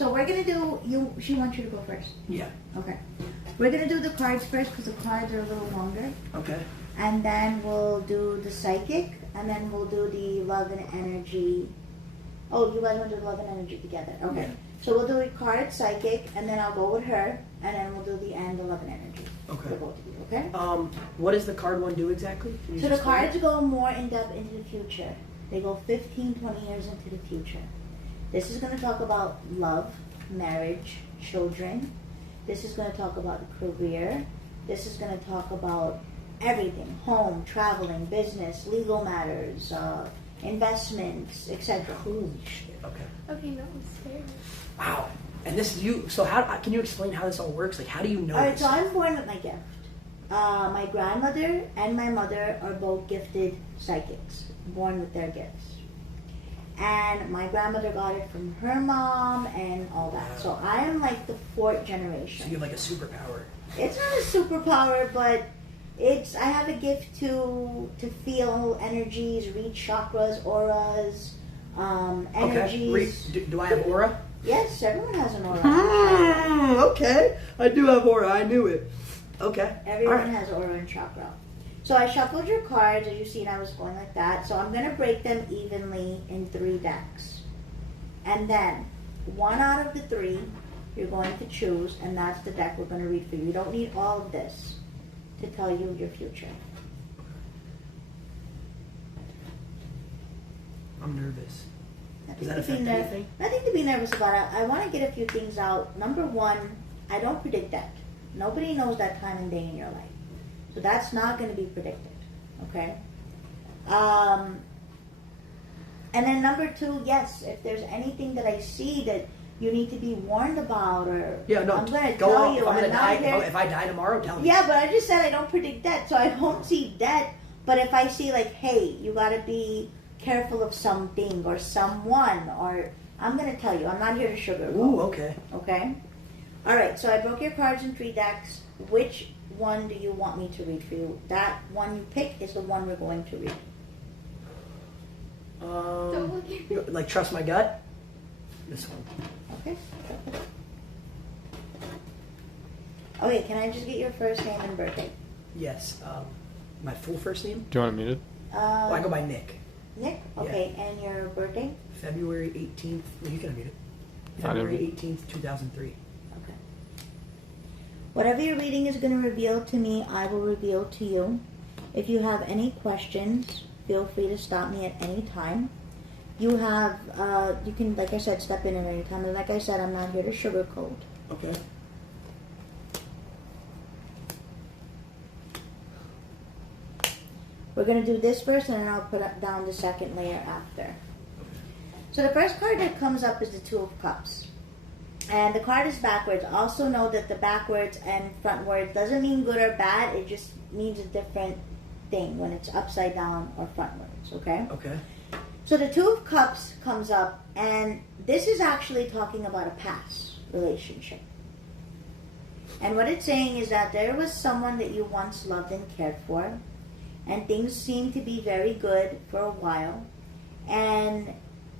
So we're gonna do she wants you to go first. Yeah. Okay. We're gonna do the cards first because the cards are a little longer. Okay. And then we'll do the psychic, and then we'll do the love and energy. Oh, you guys want to do love and energy together? Okay. Yeah. So we'll do a card, psychic, and then I'll go with her, and then we'll do the end, the love and energy. Okay. For both of you, okay? What does the card one do exactly? So the cards go more in depth into the future. They go 15, 20 years into the future. This is going to talk about love, marriage, children. This is going to talk about the career. This is going to talk about everything: home, traveling, business, legal matters, investments, etc. Holy shit. Okay. Okay, no, I'm scared. Wow. And this is you. So how can you explain how this all works? Like, how do you know? All right, this? so I'm born with my gift. My grandmother and my mother are both gifted psychics, born with their gifts. And my grandmother got it from her mom and all that. So I am like the fourth generation. So you have like a superpower. It's not a superpower, but I have a gift to feel energies, read chakras, auras, energies. Okay. Do I have aura? Yes, everyone has an aura. Okay. I do have aura. I knew it. Okay. Everyone has aura and chakra. So I shuffled your cards, as you seen. I was going like that. So I'm going to break them evenly in 3 decks. And then, 1 out of the 3, you're going to choose, and that's the deck we're going to read for you. You don't need all of this to tell you your future. I'm nervous. Does that affect Nothing anything? Nothing to be nervous about. I want to get a few things out. Number 1, I don't predict that. Nobody knows that time and day in your life. So that's not going to be predicted. Okay? And then number 2, yes, if there's anything that I see that you need to be warned about, or Yeah, no. I'm going to go tell on. you. If I'm gonna I'm not die, here. if I die tomorrow, tell me. Yeah, but I just said I don't predict death, so I won't see death. But if I see like, hey, you got to be careful of something or someone, or I'm going to tell you. I'm not here to sugarcoat. Ooh, okay. Okay? All right, so I broke your cards in 3 decks. Which one do you want me to read for you? That one you pick is the one we're going to read. Don't look at me. Like, trust my gut? This one. Okay? Okay, can I just get your first name and birthday? Yes. My full first name? Do you want me to? Well, I go by Nick. Nick? Okay, and your birthday? February 18th. No, you can unmute it. I didn't. February 18th, 2003. Okay. Whatever your reading is going to reveal to me, I will reveal to you. If you have any questions, feel free to stop me at any time. You have, you can, like I said, step in at any time. And like I said, I'm not here to sugarcoat. Okay. We're going to do this first, and then I'll put down the second layer after. So the first card that comes up is the 2 of Cups. And the card is backwards. Also know that the backwards and frontwards doesn't mean good or bad. It just means a different thing when it's upside down or frontwards, okay? Okay. So the 2 of Cups comes up, and this is actually talking about a past relationship. And what it's saying is that there was someone that you once loved and cared for, and things seemed to be very good for a while, and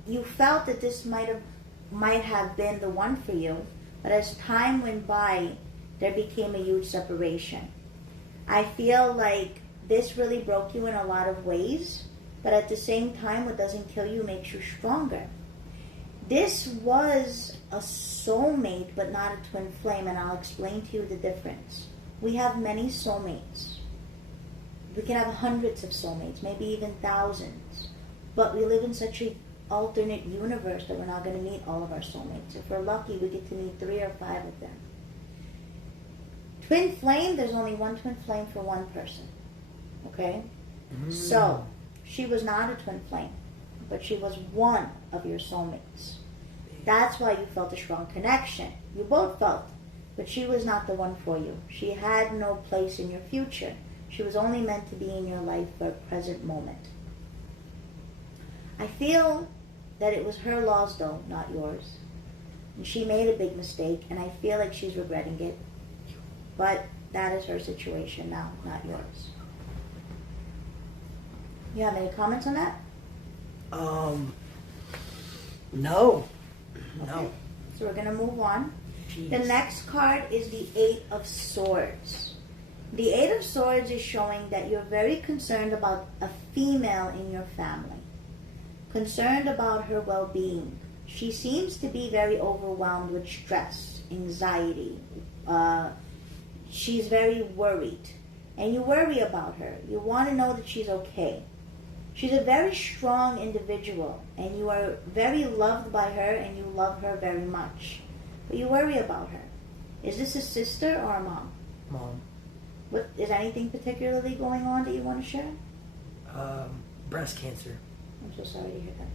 you felt that this might have been the one for you, but as time went by, there became a huge separation. I feel like this really broke you in a lot of ways, but at the same time, what doesn't kill you makes you stronger. This was a soulmate, but not a twin flame, and I'll explain to you the difference. We have many soulmates. We can have hundreds of soulmates, maybe even thousands, but we live in such an alternate universe that we're not going to meet all of our soulmates. If we're lucky, we get to meet 3 or 5 of them. Twin flame, there's only one twin flame for one person. Okay? So, she was not a twin flame, but she was one of your soulmates. That's why you felt a strong connection. You both felt, but she was not the one for you. She had no place in your future. She was only meant to be in your life for a present moment. I feel that it was her loss, though, not yours. And she made a big mistake, and I feel like she's regretting it. But that is her situation now, not yours. You have any comments on that? No. Okay. No. So we're going to move on. Jeez. The next card is the Eight of Swords. The Eight of Swords is showing that you're very concerned about a female in your family. Concerned about her well-being. She seems to be very overwhelmed with stress, anxiety. She's very worried. And you worry about her. You want to know that she's okay. She's a very strong individual. And you are very loved by her and you love her very much. But you worry about her. Is this a sister or a mom? Mom. What, is anything particularly going on that you want to share? Breast cancer. I'm so sorry to hear that.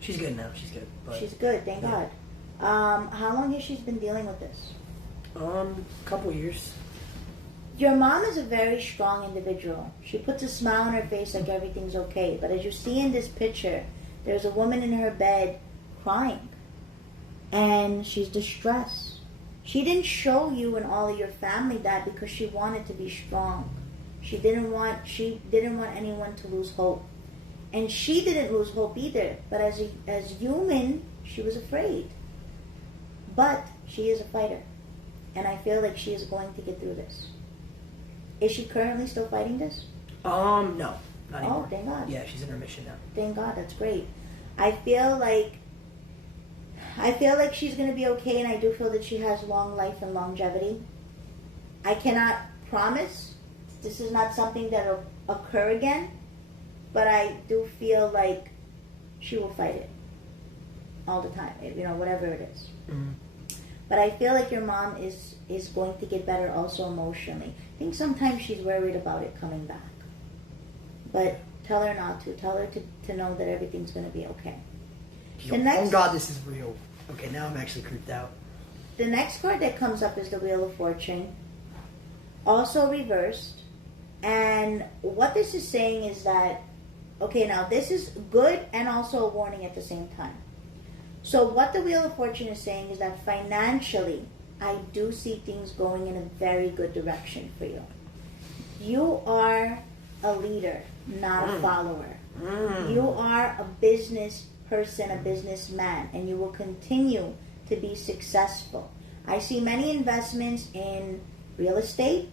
She's good now. She's good. But, She's good, thank yeah. God. How long has she been dealing with this? Couple years. Your mom is a very strong individual. She puts a smile on her face like everything's okay. But as you see in this picture, there's a woman in her bed crying. And she's distressed. She didn't show you and all of your family that because she wanted to be strong. She didn't want anyone to lose hope. And she didn't lose hope either. But as human, she was afraid. But she is a fighter. And I feel like she is going to get through this. Is she currently still fighting this? No, not anymore. Oh, thank God. Yeah, she's in remission now. Thank God, that's great. I feel like she's going to be okay, and I do feel that she has long life and longevity. I cannot promise this is not something that will occur again, but I do feel like she will fight it all the time, whatever it is. Mm-hmm. But I feel like your mom is going to get better also emotionally. I think sometimes she's worried about it coming back. But tell her not to. Tell her to know that everything's going to be okay. Oh God, this is real. Okay, now I'm actually creeped out. The next card that comes up is the Wheel of Fortune. Also reversed. And what this is saying is that, okay, now this is good and also a warning at the same time. So what the Wheel of Fortune is saying is that financially, I do see things going in a very good direction for you. You are a leader, not a follower. You are a business person, a businessman, and you will continue to be successful. I see many investments in real estate.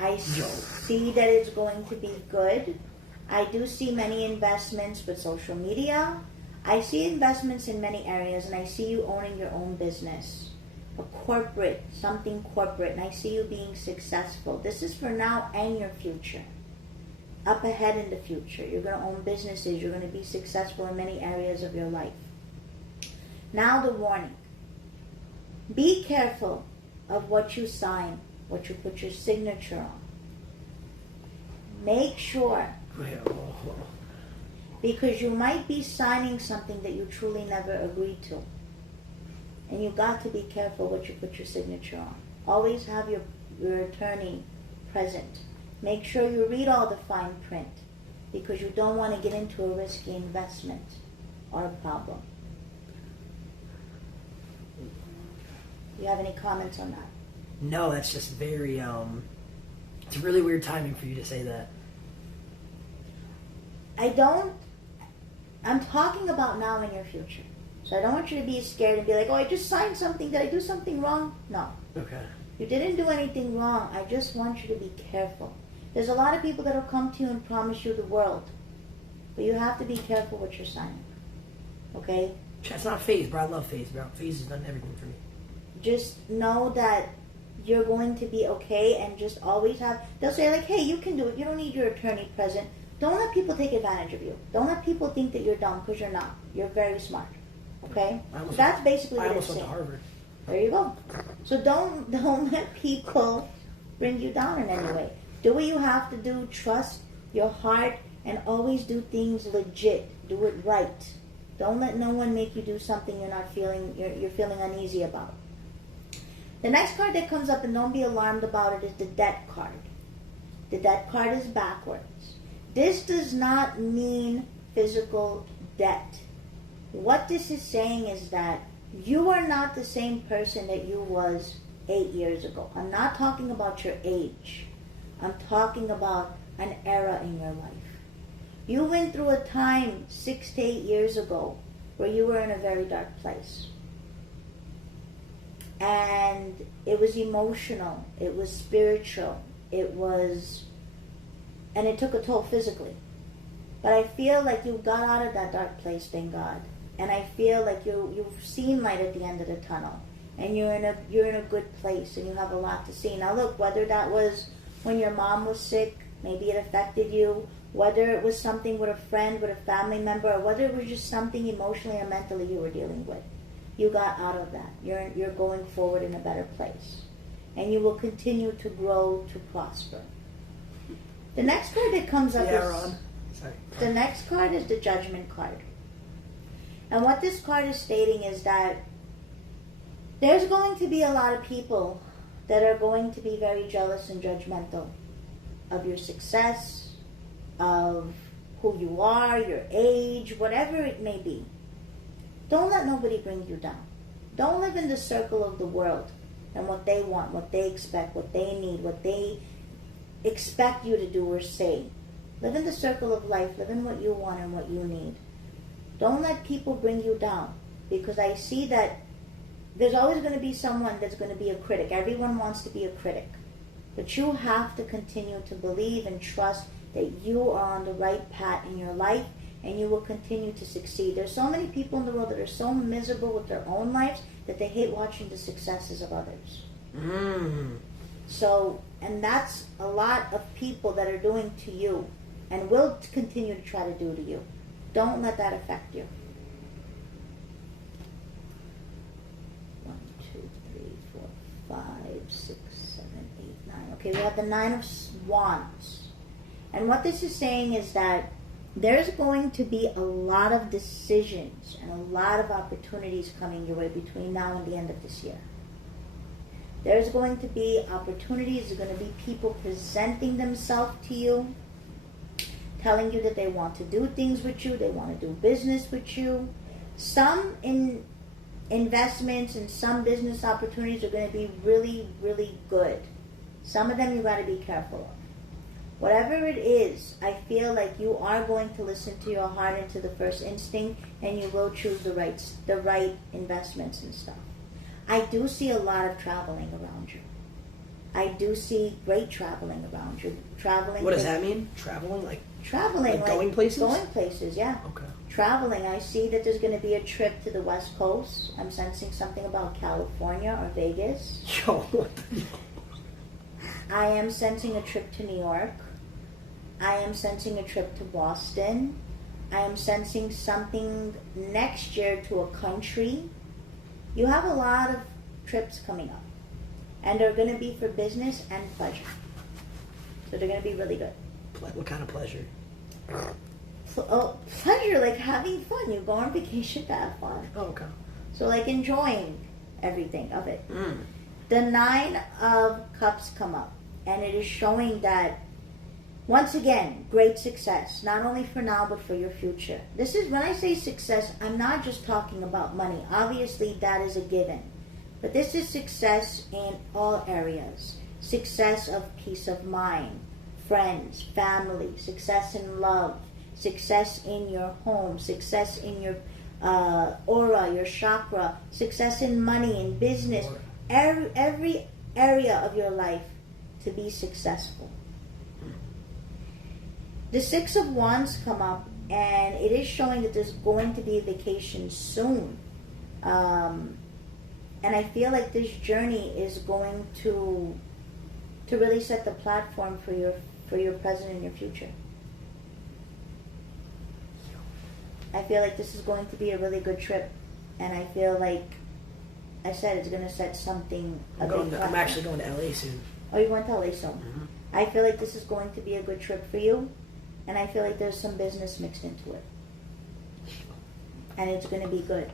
I see that it's going to be good. I do see many investments with social media. I see investments in many areas, and I see you owning your own business. A corporate, something corporate, and I see you being successful. This is for now and your future. Up ahead in the future, you're going to own businesses. You're going to be successful in many areas of your life. Now the warning. Be careful of what you sign, what you put your signature on. Make sure, because you might be signing something that you truly never agreed to. And you got to be careful what you put your signature on. Always have your attorney present. Make sure you read all the fine print, because you don't want to get into a risky investment or a problem. You have any comments on that? No, that's just very, it's really weird timing for you to say that. I'm talking about now in your future. So I don't want you to be scared and be like, oh, I just signed something. Did I do something wrong? No. Okay. You didn't do anything wrong. I just want you to be careful. There's a lot of people that will come to you and promise you the world. But you have to be careful what you're signing. Okay? That's not FaZe, bro. I love FaZe, bro. FaZe has done everything for me. Just know that you're going to be okay, and just always have... They'll say, like, hey, you can do it. You don't need your attorney present. Don't let people take advantage of you. Don't let people think that you're dumb, because you're not. You're very smart. Okay? That's basically what it's saying. I almost went to Harvard. There you go. So don't let people bring you down in any way. Do what you have to do. Trust your heart, and always do things legit. Do it right. Don't let no one make you do something you're feeling uneasy about. The next card that comes up, and don't be alarmed about it, is the debt card. The debt card is backwards. This does not mean physical debt. What this is saying is that you are not the same person that you was 8 years ago. I'm not talking about your age. I'm talking about an era in your life. You went through a time 6 to 8 years ago where you were in a very dark place. And it was emotional, it was spiritual, and it took a toll physically. But I feel like you got out of that dark place, thank God. And I feel like you've seen light at the end of the tunnel, and you're in a good place, and you have a lot to see. Now look, whether that was when your mom was sick, maybe it affected you, whether it was something with a friend, with a family member, or whether it was just something emotionally or mentally you were dealing with, you got out of that. You're going forward in a better place, and you will continue to grow, to prosper. The next card that comes up the next card is the Judgment card. And what this card is stating is that there's going to be a lot of people that are going to be very jealous and judgmental of your success, of who you are, your age, whatever it may be. Don't let nobody bring you down. Don't live in the circle of the world and what they want, what they expect, what they need, what they expect you to do or say. Live in the circle of life. Live in what you want and what you need. Don't let people bring you down, because I see that there's always going to be someone that's going to be a critic. Everyone wants to be a critic. But you have to continue to believe and trust that you are on the right path in your life, and you will continue to succeed. There's so many people in the world that are so miserable with their own lives that they hate watching the successes of others. So, and that's a lot of people that are doing to you and will continue to try to do to you. Don't let that affect you. 1, 2, 3, 4, 5, 6, 7, 8, 9. Okay, we have the 9 of Wands. And what this is saying is that there's going to be a lot of decisions and a lot of opportunities coming your way between now and the end of this year. There's going to be opportunities. There's going to be people presenting themselves to you, telling you that they want to do things with you, they want to do business with you. Some investments and some business opportunities are going to be really, really good. Some of them you got to be careful of. Whatever it is, I feel like you are going to listen to your heart and to the first instinct, and you will choose the right investments and stuff. I do see a lot of traveling around you. I do see great traveling around you. Traveling. What does that mean? Traveling, Traveling, like going places? Going places, yeah. Okay. Traveling. I see that there's going to be a trip to the West Coast. I'm sensing something about California or Vegas. Yo, what the... I am sensing a trip to New York. I am sensing a trip to Boston. I am sensing something next year to a country. You have a lot of trips coming up. And they're going to be for business and pleasure. So they're going to be really good. What kind of pleasure? Pleasure, like having fun. You go on vacation to have fun. Oh, okay. So like enjoying everything of it. The 9 of Cups come up. And it is showing that, once again, great success. Not only for now, but for your future. This is, when I say success, I'm not just talking about money. Obviously, that is a given. But this is success in all areas. Success of peace of mind, friends, family, success in love, success in your home, success in your aura, your chakra, success in money, in business, every area of your life to be successful. The 6 of Wands come up, and it is showing that there's going to be a vacation soon. And I feel like this journey is going to really set the platform for your present and your future. I feel like this is going to be a really good trip, and I feel like I said it's going to set something. I'm actually going to LA soon. Oh, you went to LA soon? Mm-hmm. I feel like this is going to be a good trip for you, and I feel like there's some business mixed into it, and it's going to be good.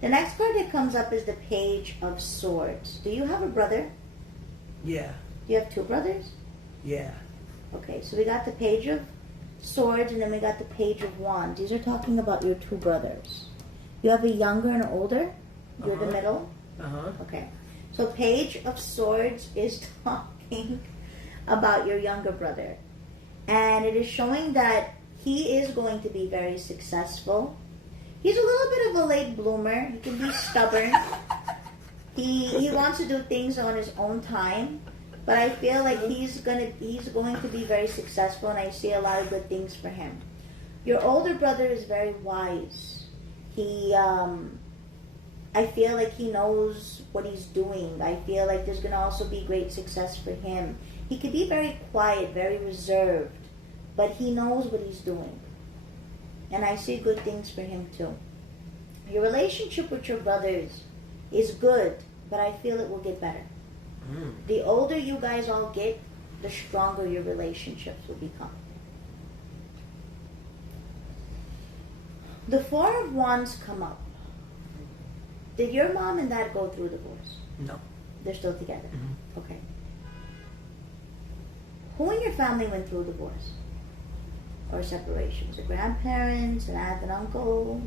The next card that comes up is the Page of Swords. Do you have a brother? Yeah. Do you have 2 brothers? Yeah. Okay, so we got the Page of Swords, and then we got the Page of Wands. These are talking about your 2 brothers. You have a younger and an older? You're the middle? Uh-huh. Okay. So Page of Swords is talking about your younger brother. And it is showing that he is going to be very successful. He's a little bit of a late bloomer. He can be stubborn. He wants to do things on his own time, but I feel like he's going to be very successful, and I see a lot of good things for him. Your older brother is very wise. I feel like he knows what he's doing. I feel like there's going to also be great success for him. He could be very quiet, very reserved, but he knows what he's doing. And I see good things for him too. Your relationship with your brothers is good, but I feel it will get better. The older you guys all get, the stronger your relationships will become. The Four of Wands come up. Did your mom and dad go through divorce? No. They're still together? Mm-hmm. Okay. Who in your family went through divorce? Or separation? Was it grandparents, an aunt and uncle?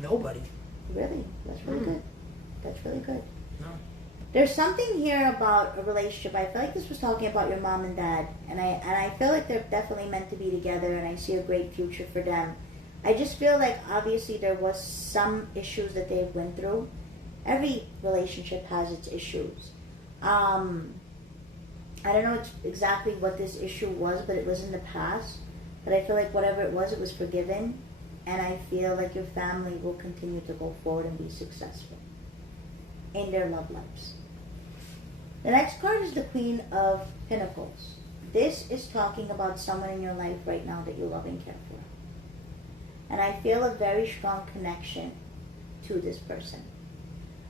Nobody. Really? That's really good. That's really good. No. There's something here about a relationship. I feel like this was talking about your mom and dad, and I feel like they're definitely meant to be together, and I see a great future for them. I just feel like obviously there was some issues that they went through. Every relationship has its issues. I don't know exactly what this issue was, but it was in the past. But I feel like whatever it was forgiven, and I feel like your family will continue to go forward and be successful in their love lives. The next card is the Queen of Pentacles. This is talking about someone in your life right now that you love and care for. And I feel a very strong connection to this person.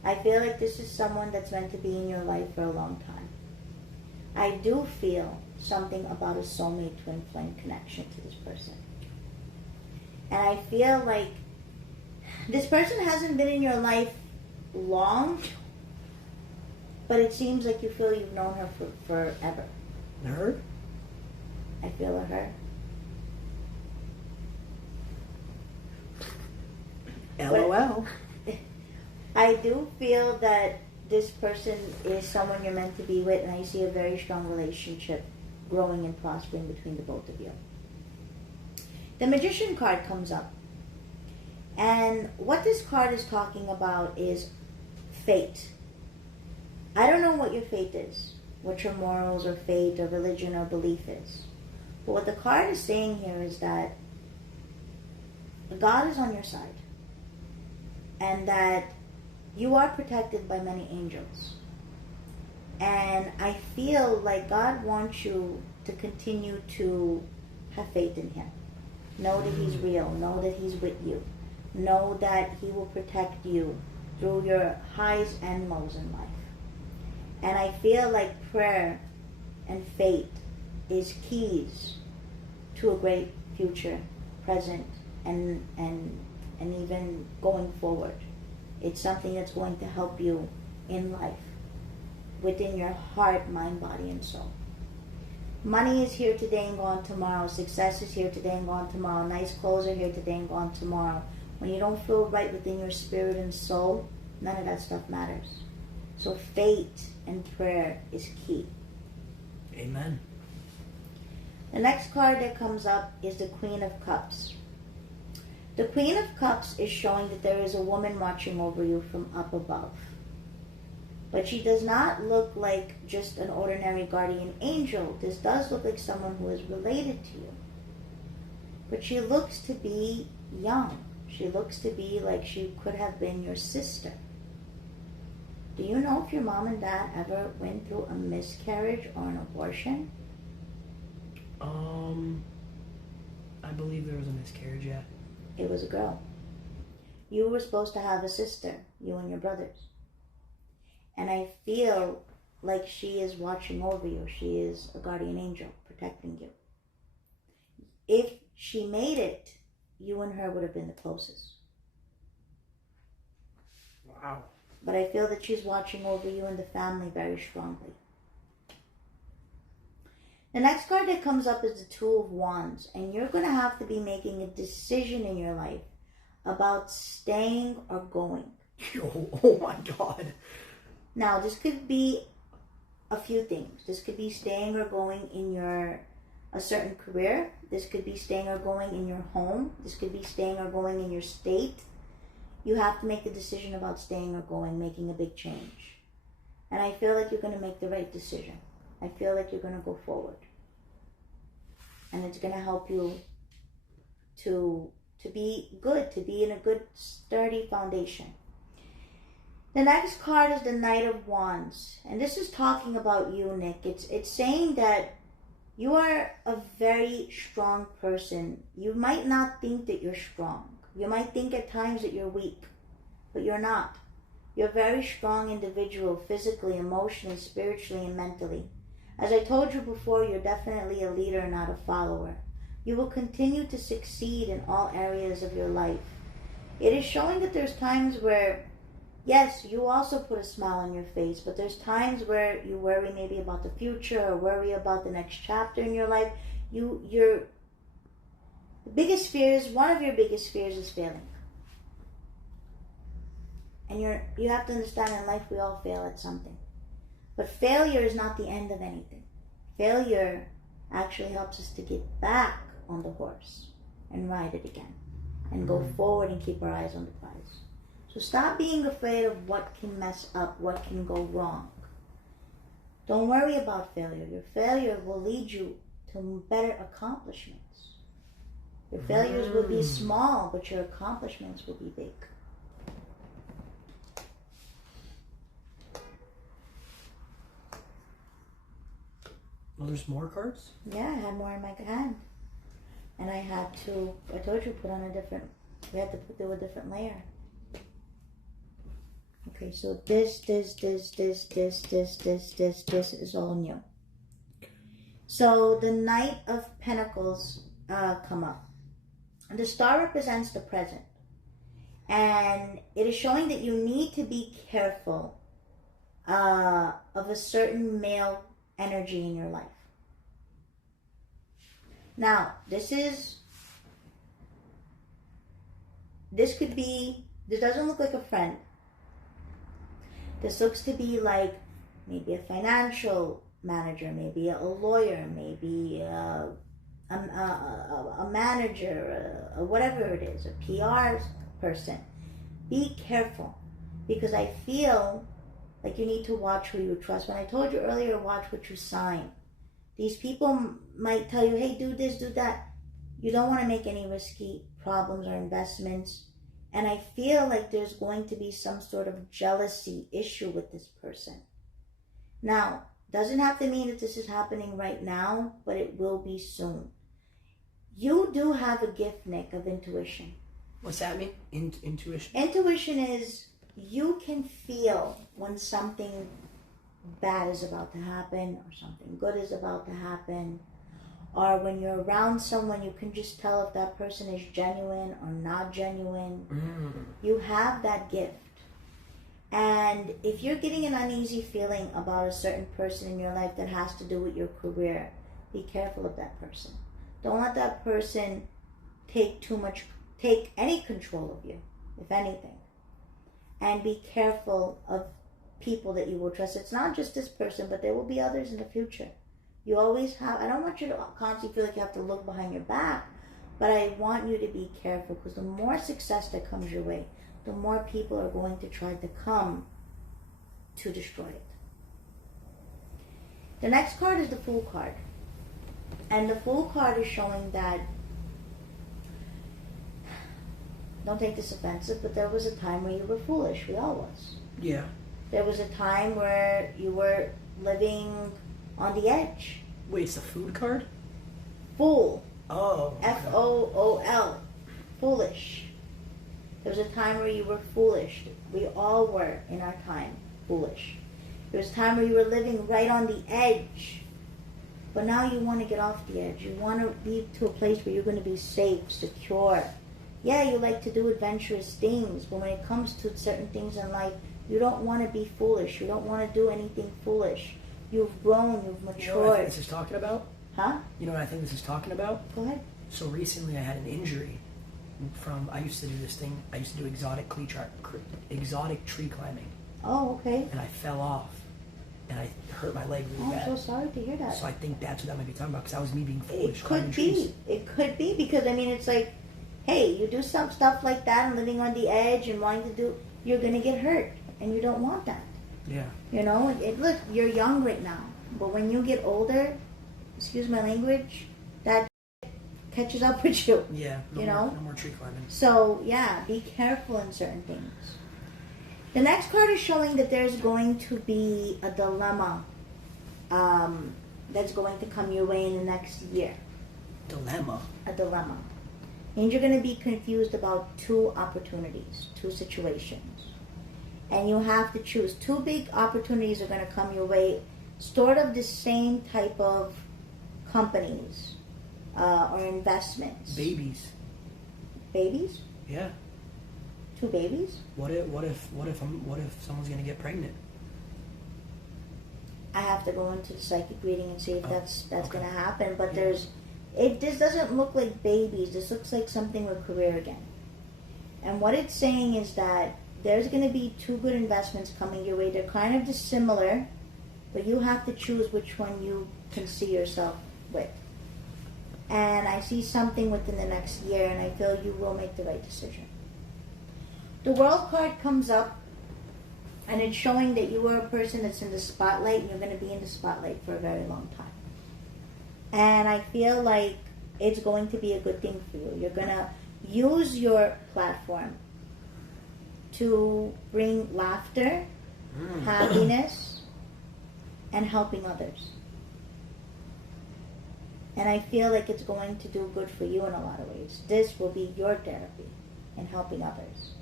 I feel like this is someone that's meant to be in your life for a long time. I do feel something about a soulmate twin flame connection to this person. And I feel like this person hasn't been in your life long, but it seems like you feel you've known her for forever. Her? I feel a her. LOL. I do feel that this person is someone you're meant to be with, and I see a very strong relationship growing and prospering between the both of you. The Magician card comes up. And what this card is talking about is fate. I don't know what your fate is, what your morals or fate or religion or belief is. But what the card is saying here is that God is on your side. And that you are protected by many angels. And I feel like God wants you to continue to have faith in Him. Know that He's real. Know that He's with you. Know that He will protect you through your highs and lows in life. And I feel like prayer and faith is keys to a great future, present, and even going forward. It's something that's going to help you in life, within your heart, mind, body, and soul. Money is here today and gone tomorrow. Success is here today and gone tomorrow. Nice clothes are here today and gone tomorrow. When you don't feel right within your spirit and soul, none of that stuff matters. So faith and prayer is key. Amen. The next card that comes up is the Queen of Cups. The Queen of Cups is showing that there is a woman watching over you from up above. But she does not look like just an ordinary guardian angel. This does look like someone who is related to you. But she looks to be young. She looks to be like she could have been your sister. Do you know if your mom and dad ever went through a miscarriage or an abortion? I believe there was a miscarriage, yeah. It was a girl. You were supposed to have a sister, you and your brothers. And I feel like she is watching over you. She is a guardian angel protecting you. If she made it, you and her would have been the closest. Wow. But I feel that she's watching over you and the family very strongly. The next card that comes up is the Two of Wands. And you're going to have to be making a decision in your life about staying or going. Oh my God. Now, this could be a few things. This could be staying or going in your a certain career. This could be staying or going in your home. This could be staying or going in your state. You have to make the decision about staying or going, making a big change. And I feel like you're going to make the right decision. I feel like you're going to go forward. And it's going to help you to be good, to be in a good, sturdy foundation. The next card is the Knight of Wands. And this is talking about you, Nick. It's saying that you are a very strong person. You might not think that you're strong. You might think at times that you're weak, but you're not. You're a very strong individual, physically, emotionally, spiritually, and mentally. As I told you before, you're definitely a leader, not a follower. You will continue to succeed in all areas of your life. It is showing that there's times where, yes, you also put a smile on your face, but there's times where you worry maybe about the future or worry about the next chapter in your life. Your biggest fears, one of your biggest fears is failing. And you have to understand in life we all fail at something. But failure is not the end of anything. Failure actually helps us to get back on the horse and ride it again and go forward and keep our eyes on the prize. So stop being afraid of what can mess up, what can go wrong. Don't worry about failure. Your failure will lead you to better accomplishments. Your failures will be small, but your accomplishments will be big. Well, there's more cards? Yeah, I had more in my hand. And I told you, put on we had to do a different layer. Okay, so this is all new. So the Knight of Pentacles come up. And the star represents the present. And it is showing that you need to be careful of a certain male energy in your life. Now, this doesn't look like a friend. This looks to be like maybe a financial manager, maybe a lawyer, maybe a manager, whatever it is, a PR person. Be careful, because I feel like you need to watch who you trust. When I told you earlier, watch what you sign. These people might tell you, hey, do this, do that. You don't want to make any risky problems or investments. And I feel like there's going to be some sort of jealousy issue with this person. Now, doesn't have to mean that this is happening right now, but it will be soon. You do have a gift, Nick, of intuition. What's that mean? Intuition? Intuition is you can feel when something bad is about to happen or something good is about to happen. Or when you're around someone, you can just tell if that person is genuine or not genuine. You have that gift. And if you're getting an uneasy feeling about a certain person in your life that has to do with your career, be careful of that person. Don't let that person take any control of you, if anything. And be careful of people that you will trust. It's not just this person, but there will be others in the future. You always have, I don't want you to constantly feel like you have to look behind your back, but I want you to be careful, because the more success that comes your way, the more people are going to try to come to destroy it. The next card is the Fool card. And the Fool card is showing that, don't take this offensive, but there was a time where you were foolish. We all was. Yeah. There was a time where you were living on the edge. Wait, it's the food card? Fool. Oh. Okay. Fool. Foolish. There was a time where you were foolish. We all were, in our time, foolish. There was a time where you were living right on the edge. But now you want to get off the edge. You want to be to a place where you're going to be safe, secure. Yeah, you like to do adventurous things, but when it comes to certain things in life, you don't want to be foolish. You don't want to do anything foolish. You've grown, you've matured. You know what I think this is talking about? Huh? You know what I think this is talking about? Go ahead. So recently I had an injury I used to do this thing, I used to do exotic tree climbing. Oh, okay. And I fell off. and I hurt my leg really I'm bad. so sorry to hear that. So I think that's what that might be talking about, because that was me being foolish. It could be. It could be, because I mean, it's like, hey, you do some stuff like that and living on the edge and wanting to do, you're gonna get hurt, and you don't want that. Yeah. You know, look, you're young right now, but when you get older, excuse my language, that catches up with you. Yeah. You know? No more tree climbing. So yeah, be careful in certain things. The next card is showing that there's going to be a dilemma that's going to come your way in the next year. Dilemma. A dilemma. And you're going to be confused about two opportunities, two situations. And you have to choose. Two big opportunities are going to come your way, sort of the same type of companies or investments. Babies. Babies? Yeah. Two babies? What if someone's gonna get pregnant? I have to go into the psychic reading and see if that's okay. going to happen. But Yeah. this doesn't look like babies. This looks like something with career again. And what it's saying is that there's going to be two good investments coming your way. They're kind of dissimilar, but you have to choose which one you can see yourself with. And I see something within the next year, and I feel you will make the right decision. The World card comes up, and it's showing that you are a person that's in the spotlight, and you're going to be in the spotlight for a very long time. And I feel like it's going to be a good thing for you. You're going to use your platform to bring laughter, happiness, and helping others. And I feel like it's going to do good for you in a lot of ways. This will be your therapy in helping others.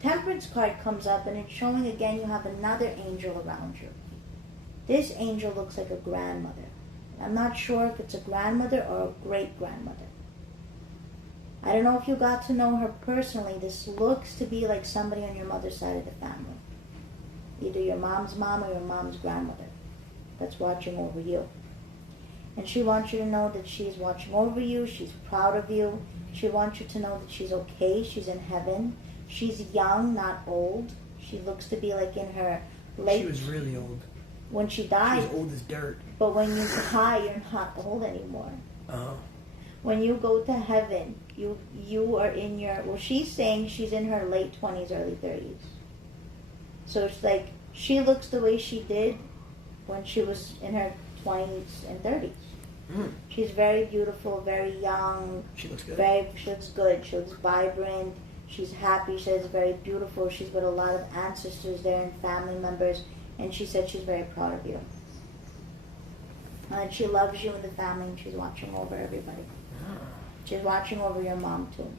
The Temperance card comes up, and it's showing again you have another angel around you. This angel looks like a grandmother. I'm not sure if it's a grandmother or a great-grandmother. I don't know if you got to know her personally. This looks to be like somebody on your mother's side of the family. Either your mom's mom or your mom's grandmother that's watching over you. And she wants you to know that she's watching over you. She's proud of you. She wants you to know that she's okay. She's in heaven. She's young, not old. She looks to be like in her late... She was really old. When she died... She was old as dirt. But when you die, you're not old anymore. Oh. When you go to heaven, you are in your... Well, she's saying she's in her late 20s, early 30s. So it's like she looks the way she did when she was in her 20s and 30s. Mm. She's very beautiful, very young. She looks good. She looks good. She looks vibrant. She's happy. She says very beautiful. She's got a lot of ancestors there and family members. And she said she's very proud of you. And she loves you and the family, and she's watching over everybody. She's watching over your mom too.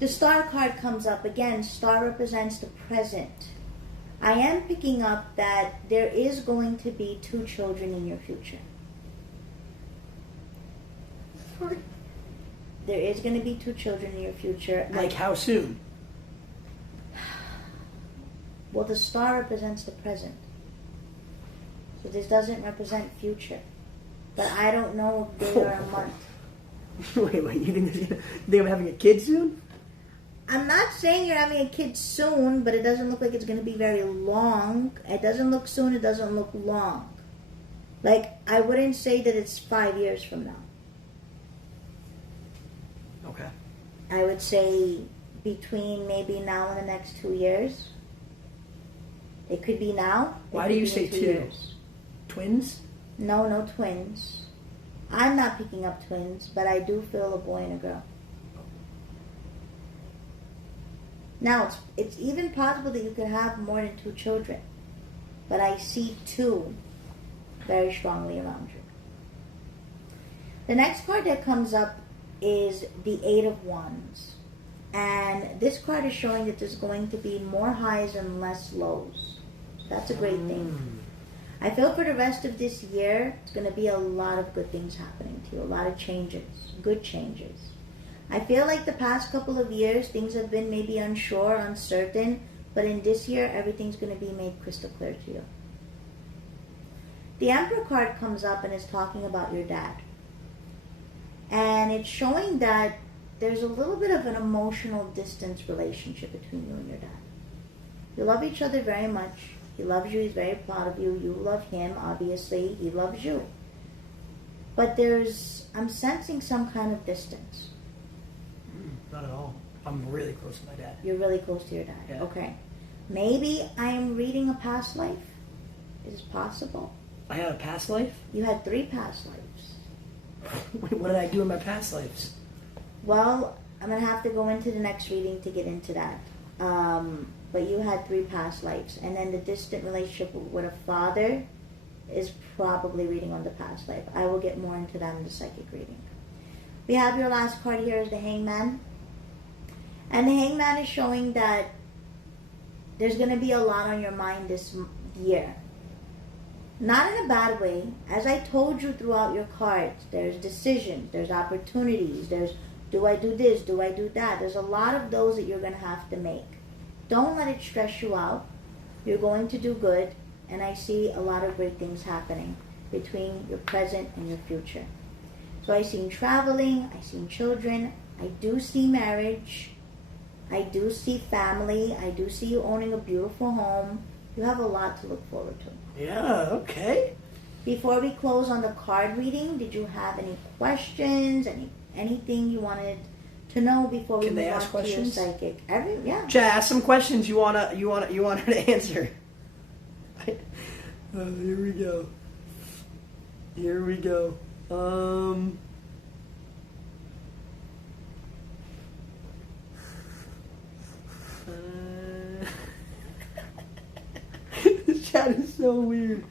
The Star card comes up. Again, Star represents the present. I am picking up that there is going to be 2 children in your future. There is going to be 2 children in your future. Like how soon? Well, the star represents the present. So this doesn't represent future. But I don't know a day or a month. Wait, you think they're having a kid soon? I'm not saying you're having a kid soon, but it doesn't look like it's going to be very long. It doesn't look soon, it doesn't look long. Like, I wouldn't say that it's 5 years from now. Okay. I would say between maybe now and the next 2 years. It could be now. Why do you say 2? Years. Twins? No twins. I'm not picking up twins, but I do feel a boy and a girl. Now, it's even possible that you could have more than 2 children. But I see 2 very strongly around you. The next card that comes up is the 8 of Wands. And this card is showing that there's going to be more highs and less lows. That's a great thing. I feel for the rest of this year, it's going to be a lot of good things happening to you. A lot of changes. Good changes. I feel like the past couple of years, things have been maybe unsure, uncertain. But in this year, everything's going to be made crystal clear to you. The Emperor card comes up and is talking about your dad. And it's showing that there's a little bit of an emotional distance relationship between you and your dad. You love each other very much. He loves you. He's very proud of you. You love him, obviously. He loves you. But I'm sensing some kind of distance. Not at all. I'm really close to my dad. You're really close to your dad. Yeah. Okay. Maybe I'm reading a past life. Is it possible? I had a past life? You had 3 past lives. What did I do in my past lives? Well, I'm going to have to go into the next reading to get into that. But you had 3 past lives. And then the distant relationship with a father is probably reading on the past life. I will get more into that in the psychic reading. We have your last card here is the Hangman. And the Hangman is showing that there's going to be a lot on your mind this year. Not in a bad way. As I told you throughout your cards, there's decisions, there's opportunities, there's do I do this, do I do that? There's a lot of those that you're going to have to make. Don't let it stress you out. You're going to do good, and I see a lot of great things happening between your present and your future. So I seen traveling, I seen children, I do see marriage, I do see family, I do see you owning a beautiful home. You have a lot to look forward to. Yeah, okay. Before we close on the card reading, did you have any questions, anything you wanted to know before we Can they move ask on questions? to your psychic? Yeah. Chad, ask some questions you want her to answer. Here we go. Here we go. This chat is so weird.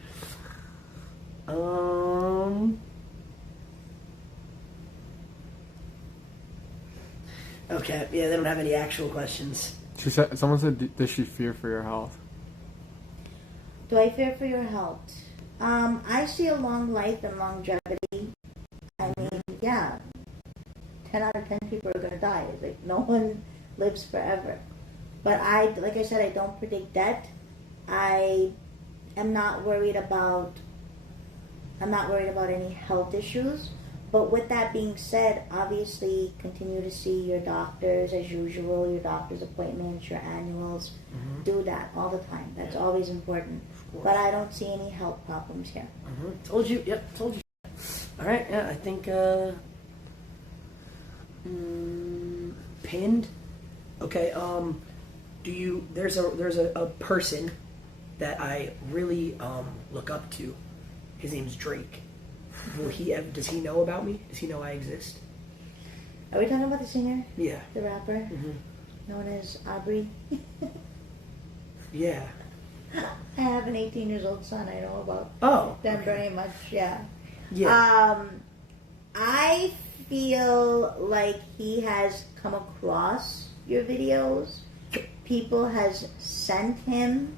Okay, yeah, they don't have any actual questions. Someone said, does she fear for your health? Do I fear for your health? I see a long life and longevity. I mean, yeah, 10 out of 10 people are going to die. It's like no one lives forever. But like I said, I don't predict death. I am not worried about any health issues. But with that being said, obviously continue to see your doctors as usual, your doctor's appointments, your annuals. Mm-hmm. Do that all the time. That's always important. But I don't see any health problems here. Mm-hmm. Told you. Yep, told you. All right, yeah, I think pinned. Okay, there's a person that I really look up to. His name's Drake. Does he know about me? Does he know I exist? Are we talking about the singer? Yeah. The rapper? Mm-hmm. Known as Aubrey? Yeah. I have an 18 years old son. I know about them okay. very much. Yeah. Yeah. I feel like he has come across your videos. People has sent him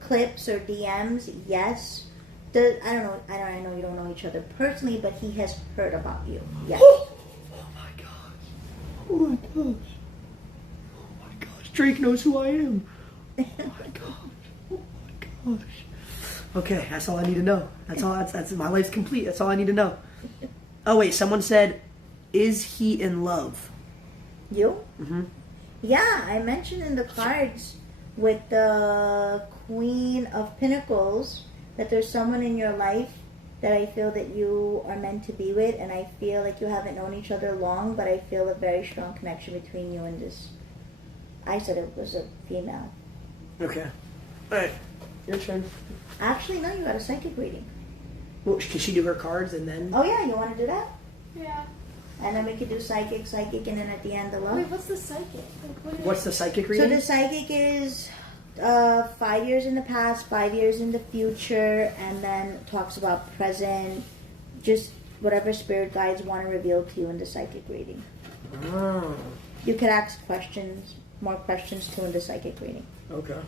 clips or DMs. Yes. I don't know. I know you don't know each other personally, but he has heard about you. Yes. Oh my gosh. Oh my gosh. Oh my gosh. Drake knows who I am. Oh my gosh. Oh my gosh. Okay, that's all I need to know. That's all. That's my life's complete. That's all I need to know. Oh wait, someone said, "Is he in love?" You? Mm-hmm. Yeah, I mentioned in the cards with the Queen of Pentacles that there's someone in your life that I feel that you are meant to be with, and I feel like you haven't known each other long, but I feel a very strong connection between you and this. I said it was a female. Okay. All right. Your turn. Actually, no, you got a psychic reading. Well, can she do her cards and then? Oh yeah, you want to do that? Yeah. And then we could do psychic, and then at the end the love. Wait, what's the psychic? Like, What's the psychic reading? So the psychic is 5 years in the past, 5 years in the future, and then talks about present, just whatever spirit guides want to reveal to you in the psychic reading. Oh. You could ask questions, more questions too in the psychic reading. Okay.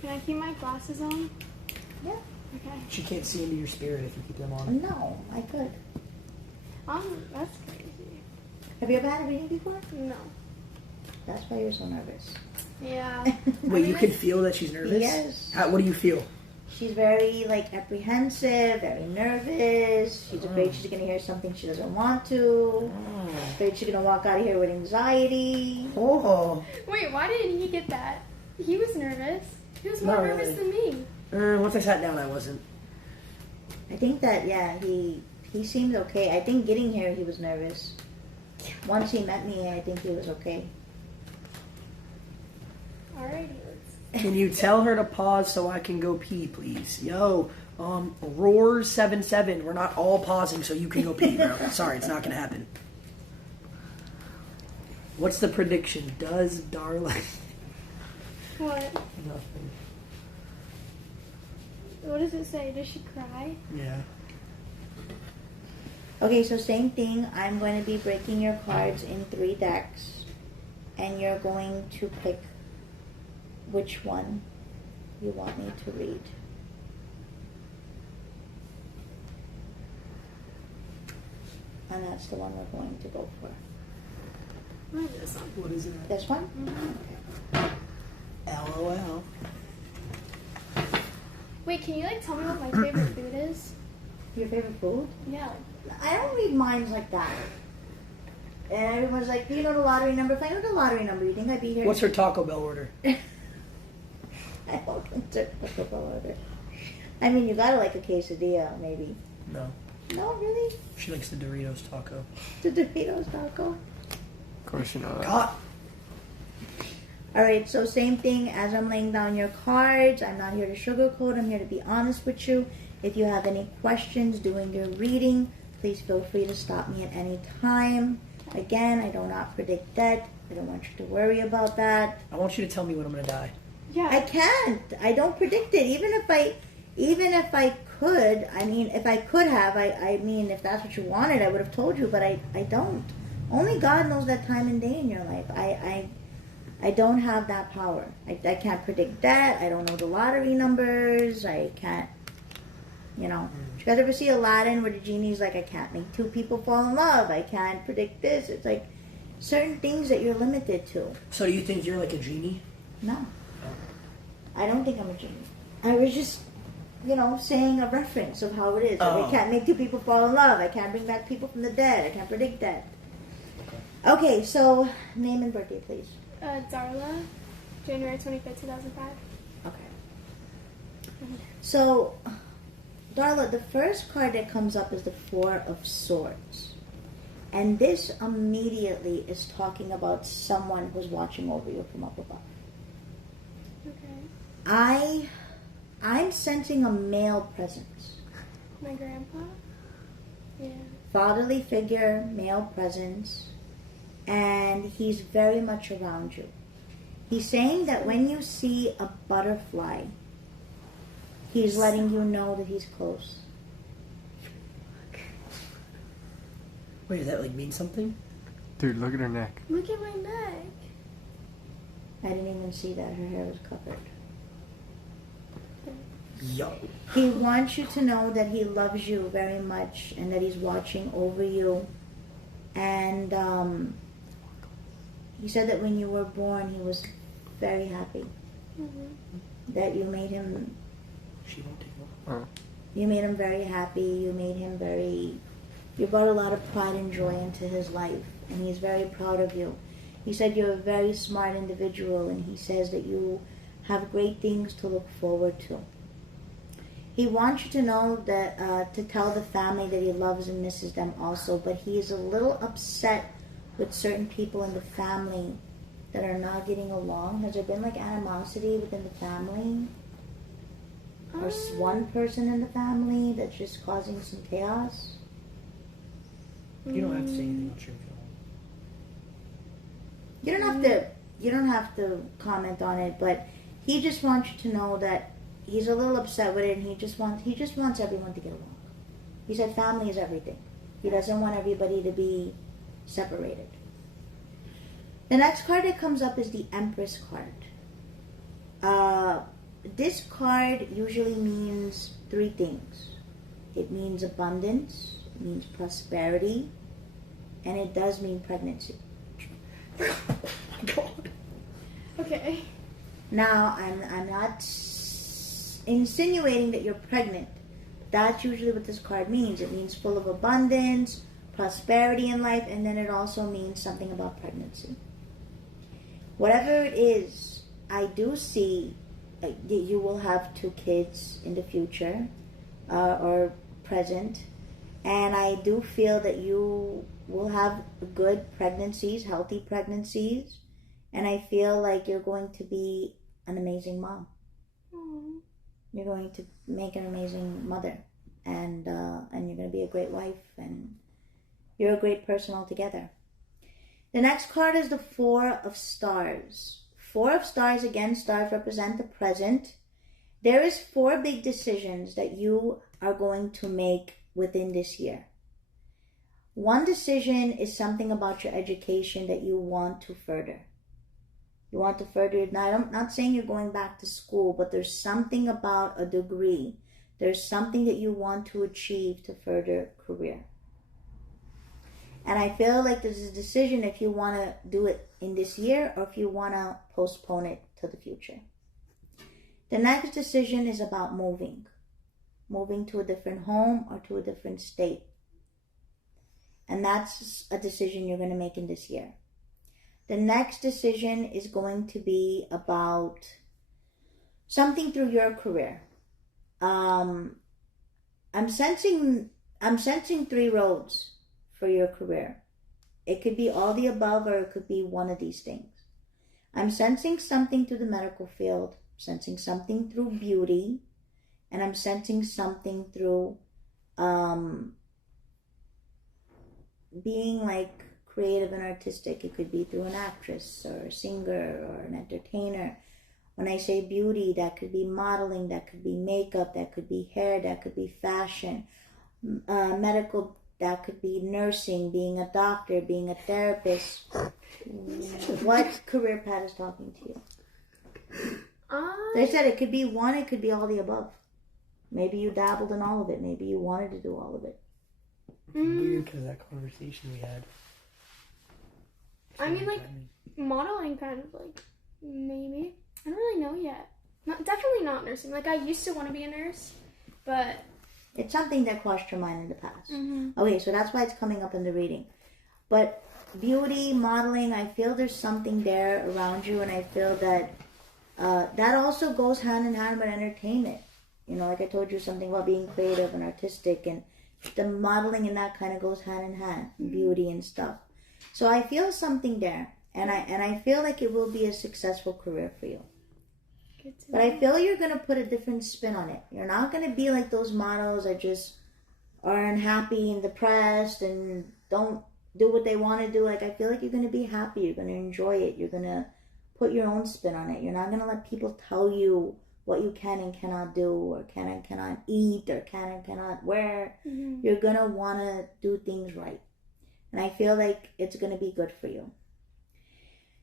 Can I keep my glasses on? Yeah. Okay. She can't see into your spirit if you keep them on. No, I could. That's crazy. Have you ever had a reading before? No. That's why you're so nervous. Yeah. Wait, you can feel that she's nervous? Yes. What do you feel? She's very, apprehensive, very nervous. She's afraid she's going to hear something she doesn't want to. Afraid she's going to walk out of here with anxiety. Oh. Wait, why didn't he get that? He was nervous. He was more Not nervous than me. Once I sat down, I wasn't. I think that, yeah, he seemed okay. I think getting here, he was nervous. Once he met me, I think he was okay. Alrighty, Can you tell her to pause so I can go pee, please? Yo, Roar77. We're not all pausing so you can go pee, bro. Sorry, it's not gonna happen. What's the prediction? Does Darla... What? Nothing. What does it say? Does she cry? Yeah. Okay, so same thing. I'm going to be breaking your cards in 3 decks. And you're going to pick which one you want me to read. And that's the one we're going to go for. What is this one? What is it? This one? LOL. Wait, can you like tell me what my favorite food is? Your favorite food? Yeah. I don't read minds like that. And everyone's like, do you know the lottery number? If I know the lottery number, you think I'd be here? What's her Taco Bell order? I don't consider Taco Bell order. I mean, you gotta like a quesadilla, maybe. No. No, really? She likes the Doritos taco. The Doritos taco? Of course you know that. God. Alright, so same thing as I'm laying down your cards. I'm not here to sugarcoat. I'm here to be honest with you. If you have any questions during your reading, please feel free to stop me at any time. Again, I do not predict death. I don't want you to worry about that. I want you to tell me when I'm gonna die. Yeah. I can't. I don't predict it. Even if I could, I mean, if I could have, I mean, if that's what you wanted, I would have told you, but I don't. Only God knows that time and day in your life. I don't have that power. I can't predict that. I don't know the lottery numbers. I can't, you know. Did you guys ever see Aladdin where the genie's like, I can't make 2 people fall in love. I can't predict this. It's like certain things that you're limited to. So do you think you're like a genie? No. I don't think I'm a genie. I was just, you know, saying a reference of how it is. Like, I can't make 2 people fall in love. I can't bring back people from the dead. I can't predict that. Okay, so name and birthday, please. Darla, January 25th, 2005. Okay. So, Darla, the first card that comes up is the 4 of Swords. And this immediately is talking about someone who's watching over you from up above. Okay. I'm sensing a male presence. My grandpa? Yeah. Fatherly figure, male presence, and he's very much around you. He's saying that when you see a butterfly, he's letting you know that he's close. Wait, does that like mean something? Dude, look at her neck. Look at my neck. I didn't even see that. Her hair was covered. Yo. He wants you to know that he loves you very much and that he's watching over you. And he said that when you were born, he was very happy. Mm-hmm. That you made him... She won't take one. You made him very happy. You made him very... You brought a lot of pride and joy into his life. And he's very proud of you. He said you're a very smart individual. And he says that you have great things to look forward to. He wants you to know that, to tell the family that he loves and misses them also. But he is a little upset with certain people in the family that are not getting along. Has there been like animosity within the family? Or one person in the family that's just causing some chaos? You don't have to say anything else. You don't have to comment on it, but he just wants you to know that he's a little upset with it, and he just wants everyone to get along. He said family is everything. He doesn't want everybody to be separated. The next card that comes up is the Empress card. This card usually means 3 things. It means abundance, it means prosperity, and it does mean pregnancy. Oh my God. Okay. Now, I'm not insinuating that you're pregnant. That's usually what this card means. It means full of abundance, prosperity in life, and then it also means something about pregnancy. Whatever it is, I do see you will have 2 kids in the future or present. And I do feel that you will have good pregnancies, healthy pregnancies. And I feel like you're going to be an amazing mom. Aww. You're going to make an amazing mother. And you're going to be a great wife. And you're a great person altogether. The next card is the 4 of Stars. 4 of Stars, again, stars represent the present. There is 4 big decisions that you are going to make within this year. One decision is something about your education that you want to further. You want to further it. Now, I'm not saying you're going back to school, but there's something about a degree. There's something that you want to achieve to further career. And I feel like there's a decision if you want to do it in this year or if you want to postpone it to the future. The next decision is about moving. Moving to a different home or to a different state. And that's a decision you're going to make in this year. The next decision is going to be about something through your career. I'm sensing 3 roads for your career. It could be all the above or it could be one of these things. I'm sensing something through the medical field, sensing something through beauty, and I'm sensing something through being like creative and artistic. It could be through an actress or a singer or an entertainer. When I say beauty, that could be modeling, that could be makeup, that could be hair, that could be fashion, medical, that could be nursing, being a doctor, being a therapist. What career path is talking to you? They said it could be one, it could be all the above. Maybe you dabbled in all of it. Maybe you wanted to do all of it. Weird because of that conversation we had. I mean, like, modeling kind of, like, maybe. I don't really know yet. Definitely not nursing. Like, I used to want to be a nurse, but... It's something that crossed your mind in the past. Mm-hmm. Okay, so that's why it's coming up in the reading. But beauty, modeling, I feel there's something there around you, and I feel that that also goes hand in hand with entertainment. You know, like I told you, something about being creative and artistic, and the modeling and that kind of goes hand in hand, beauty and stuff. So I feel something there, and I feel like it will be a successful career for you. But I feel you're going to put a different spin on it. You're not going to be like those models that just are unhappy and depressed and don't do what they want to do. Like, I feel like you're going to be happy. You're going to enjoy it. You're going to put your own spin on it. You're not going to let people tell you what you can and cannot do, or can and cannot eat, or can and cannot wear. Mm-hmm. You're going to want to do things right. And I feel like it's going to be good for you.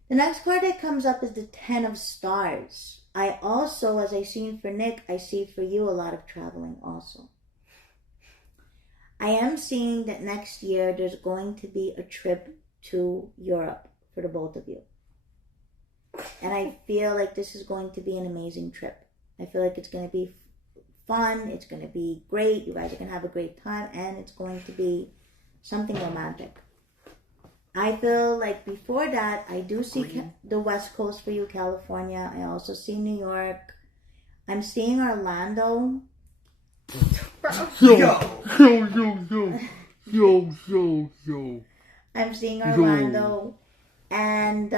The next card that comes up is the 10 of Stars. I also, as I seen for Nick, I see for you a lot of traveling also. I am seeing that next year there's going to be a trip to Europe for the both of you. And I feel like this is going to be an amazing trip. I feel like it's going to be fun, it's going to be great, you guys are going to have a great time, and it's going to be something romantic. I feel like before that, I do see the West Coast for you, California. I also see New York. I'm seeing Orlando. Yo. I'm seeing Orlando. And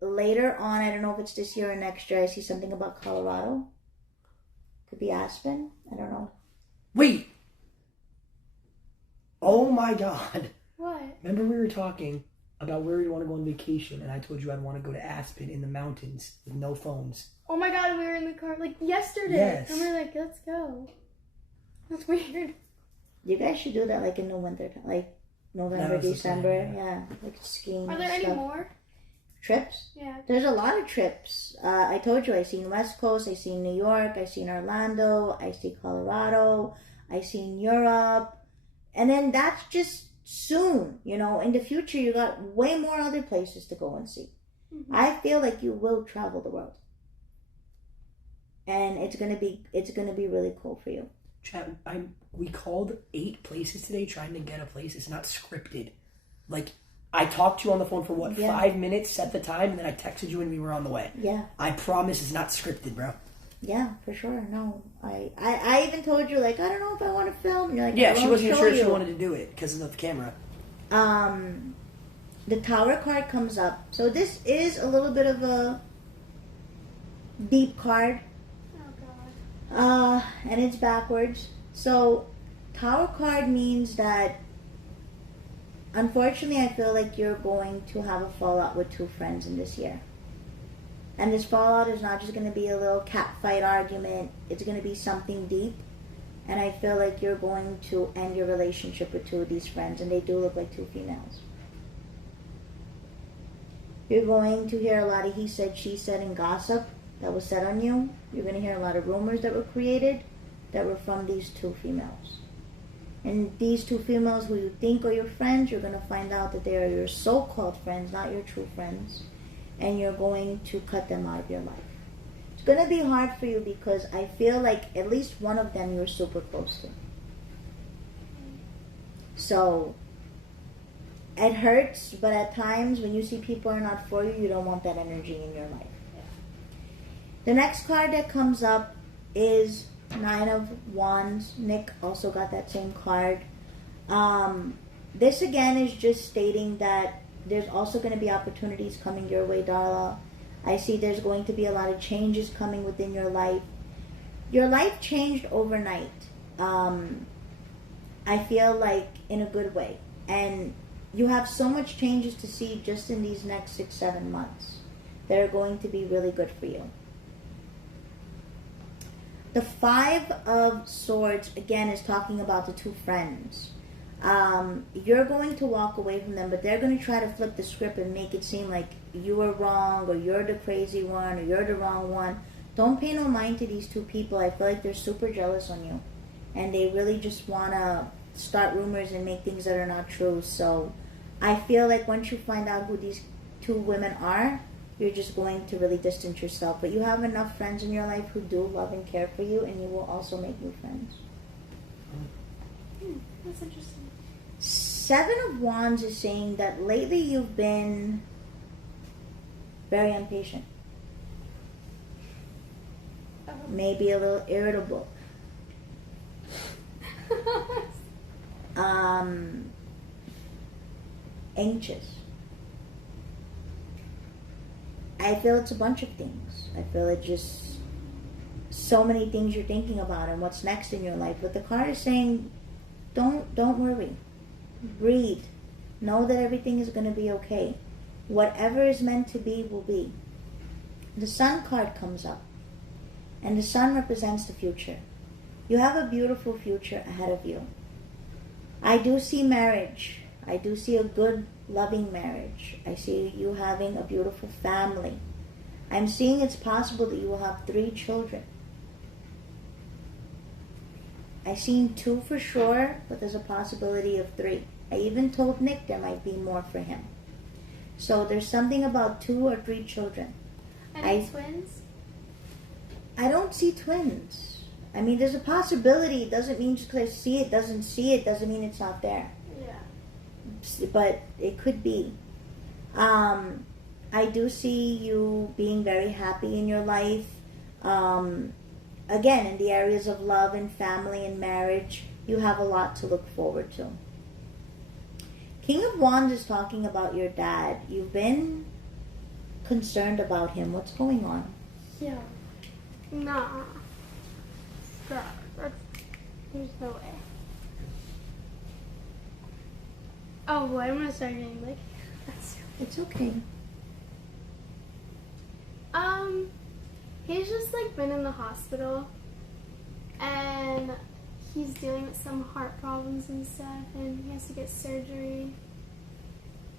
later on, I don't know if it's this year or next year, I see something about Colorado. Could be Aspen. I don't know. Wait! Oh my god. What? Remember we were talking about where you want to go on vacation, and I told you I'd want to go to Aspen in the mountains with no phones. Oh my god, we were in the car like yesterday. Yes. And we were like, let's go. That's weird. You guys should do that like in the winter time, like November, December. Yeah, like skiing. Are there and any stuff. more? Trips? Yeah. There's a lot of trips. I told you I seen West Coast, I seen New York, I seen Orlando, I see Colorado, I seen Europe. And then that's just soon, you know. In the future, you got way more other places to go and see. Mm-hmm. I feel like you will travel the world. And it's gonna be really cool for you. Chat, we called 8 places today trying to get a place. It's not scripted. Like, I talked to you on the phone for what, Yeah. 5 minutes, set the time, and then I texted you when we were on the way. Yeah. I promise it's not scripted, bro. Yeah, for sure. No, I even told you, like, I don't know if I want to film. And you're like, Yeah, I she won't wasn't show sure if you. she wanted to do it because of the camera. The Tower card comes up. So this is a little bit of a deep card. Oh god. And it's backwards. So Tower card means that, unfortunately, I feel like you're going to have a fallout with two friends in this year. And this fallout is not just going to be a little cat fight argument. It's going to be something deep. And I feel like you're going to end your relationship with two of these friends. And they do look like two females. You're going to hear a lot of he said, she said, and gossip that was said on you. You're going to hear a lot of rumors that were created that were from these two females. And these two females who you think are your friends, you're going to find out that they are your so-called friends, not your true friends. And you're going to cut them out of your life. It's going to be hard for you because I feel like at least one of them you're super close to. So it hurts, but at times when you see people are not for you, you don't want that energy in your life. The next card that comes up is Nine of Wands. Nick also got that same card. This again is just stating that there's also going to be opportunities coming your way, Darla. I see there's going to be a lot of changes coming within your life. Your life changed overnight. I feel like in a good way. And you have so much changes to see just in these next 6-7 months that are going to be really good for you. The Five of Swords, again, is talking about the two friends. You're going to walk away from them, but they're going to try to flip the script and make it seem like you were wrong, or you're the crazy one, or you're the wrong one. Don't pay no mind to these two people. I feel like they're super jealous on you. And they really just want to start rumors and make things that are not true. So I feel like once you find out who these two women are, you're just going to really distance yourself. But you have enough friends in your life who do love and care for you, and you will also make new friends. That's interesting. Seven of Wands is saying that lately you've been very impatient. Maybe a little irritable. Anxious. I feel it's a bunch of things. I feel it's just so many things you're thinking about and what's next in your life. But the card is saying, don't worry. Breathe. Know that everything is going to be okay. Whatever is meant to be will be. The Sun card comes up. And the Sun represents the future. You have a beautiful future ahead of you. I do see marriage. I do see a good, loving marriage. I see you having a beautiful family. I'm seeing it's possible that you will have 3 children. I seen 2 for sure, but there's a possibility of 3. I even told Nick there might be more for him. So there's something about 2 or 3 children. Any twins? I don't see twins. I mean, there's a possibility. It doesn't mean just because I see it, doesn't mean it's not there. Yeah. But it could be. I do see you being very happy in your life. Again, in the areas of love and family and marriage, you have a lot to look forward to. King of Wands is talking about your dad. You've been concerned about him. What's going on? Yeah. Nah. There's no way. Oh boy, I'm gonna start getting like that's It's okay. he's just like been in the hospital and he's dealing with some heart problems and stuff and he has to get surgery.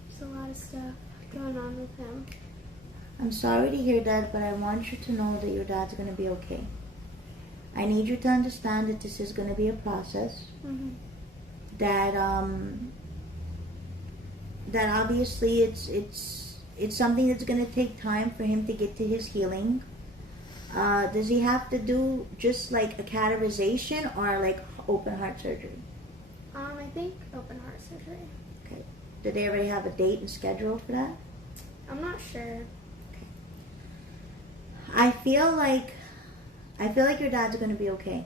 There's a lot of stuff going on with him. I'm sorry to hear that, but I want you to know that your dad's going to be okay. I need you to understand that this is going to be a process. Mm-hmm. That obviously it's something that's going to take time for him to get to his healing. Does he have to do just like a catheterization or like open heart surgery? I think open heart surgery. Okay. Did they already have a date and schedule for that? I'm not sure. I feel like your dad's going to be okay.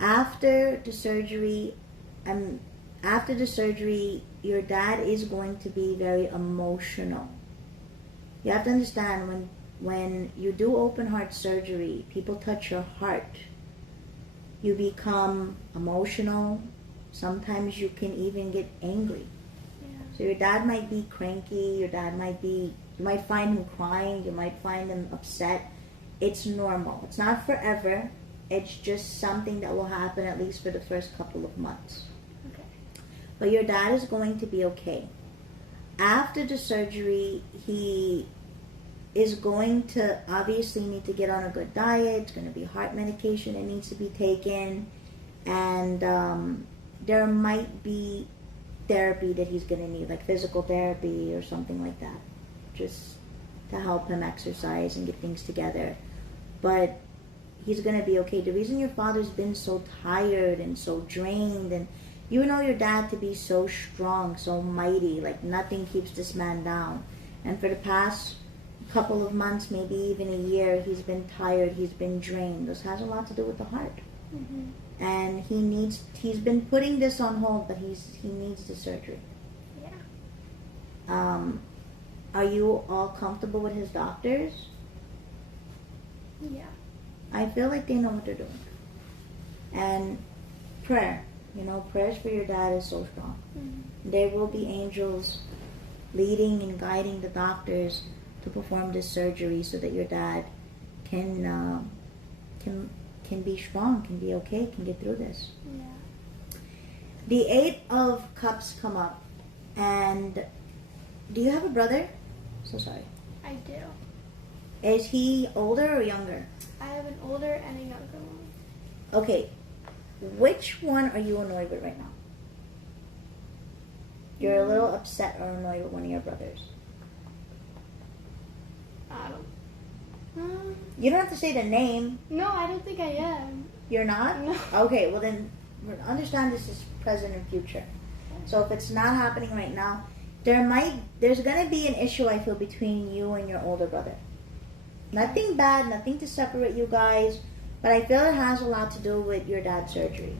After the surgery, your dad is going to be very emotional. You have to understand, when you do open heart surgery, people touch your heart. You become emotional. Sometimes you can even get angry. Yeah. So your dad might be cranky. You might find him crying. You might find him upset. It's normal. It's not forever. It's just something that will happen at least for the first couple of months. Okay. But your dad is going to be okay. After the surgery, he is going to obviously need to get on a good diet. It's going to be heart medication that needs to be taken. And there might be therapy that he's going to need, like physical therapy or something like that, just to help him exercise and get things together. But he's going to be okay. The reason your father's been so tired and so drained, and you know your dad to be so strong, so mighty, like nothing keeps this man down. And for the past couple of months, maybe even a year, he's been tired, he's been drained. This has a lot to do with the heart. Mm-hmm. And he's been putting this on hold, but he needs the surgery. Yeah. Are you all comfortable with his doctors? Yeah. I feel like they know what they're doing. And prayer, prayers for your dad is so strong. Mm-hmm. There will be angels leading and guiding the doctors to perform this surgery so that your dad can be strong, can be okay, can get through this. Yeah. The 8 of Cups come up. And do you have a brother? So sorry. I do. Is he older or younger? I have an older and a younger one. Okay. Which one are you annoyed with right now? You're a little upset or annoyed with one of your brothers. I don't. You don't have to say the name. No, I don't think I am. You're not? No. Okay, well then, understand this is present and future. So if it's not happening right now, there's going to be an issue, I feel, between you and your older brother. Nothing bad, nothing to separate you guys, but I feel it has a lot to do with your dad's surgery.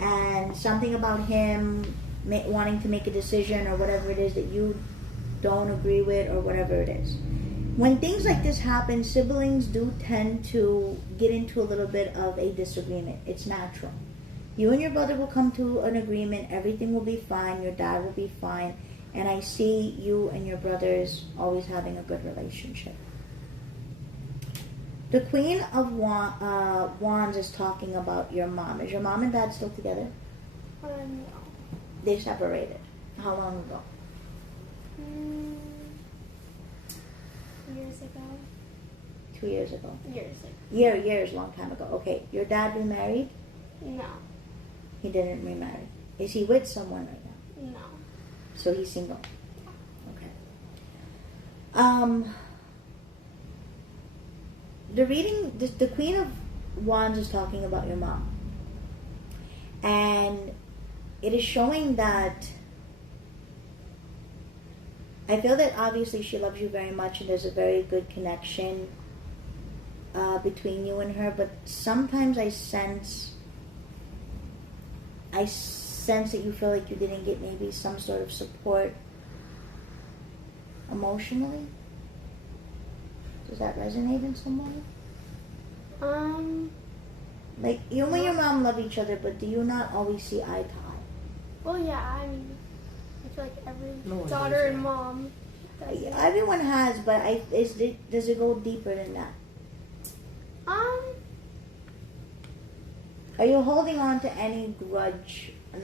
And something about him wanting to make a decision or whatever it is that you don't agree with or whatever it is. When things like this happen, siblings do tend to get into a little bit of a disagreement. It's natural. You and your brother will come to an agreement. Everything will be fine. Your dad will be fine. And I see you and your brothers always having a good relationship. The Queen of Wands is talking about your mom. Is your mom and dad still together? No. They separated. How long ago? Years ago. 2 years ago. Years ago. Years, long time ago. Okay. Your dad remarried? No. He didn't remarry. Is he with someone right now? No. So he's single. Okay. The reading, the Queen of Wands is talking about your mom. And it is showing that I feel that obviously she loves you very much and there's a very good connection between you and her, but sometimes I sense that you feel like you didn't get maybe some sort of support emotionally. Does that resonate in some way? Like, you and your mom love each other, but do you not always see eye to eye? Well, yeah, I mean, I feel like every No one daughter does and that. mom does it. Everyone has, but does it go deeper than that? Are you holding on to any grudge, No.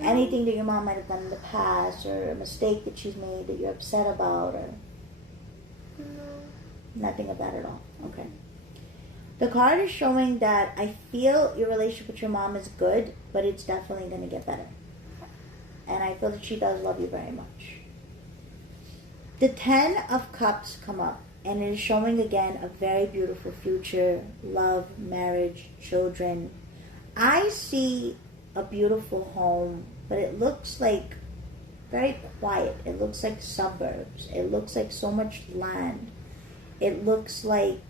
anything that your mom might have done in the past, or a mistake that she's made that you're upset about, or No. nothing of that at all? Okay. The card is showing that I feel your relationship with your mom is good, but it's definitely going to get better. And I feel that she does love you very much. The 10 of Cups come up, and it is showing again a very beautiful future, love, marriage, children. I see a beautiful home but it looks like very quiet. It looks like suburbs. It looks like so much land. It looks like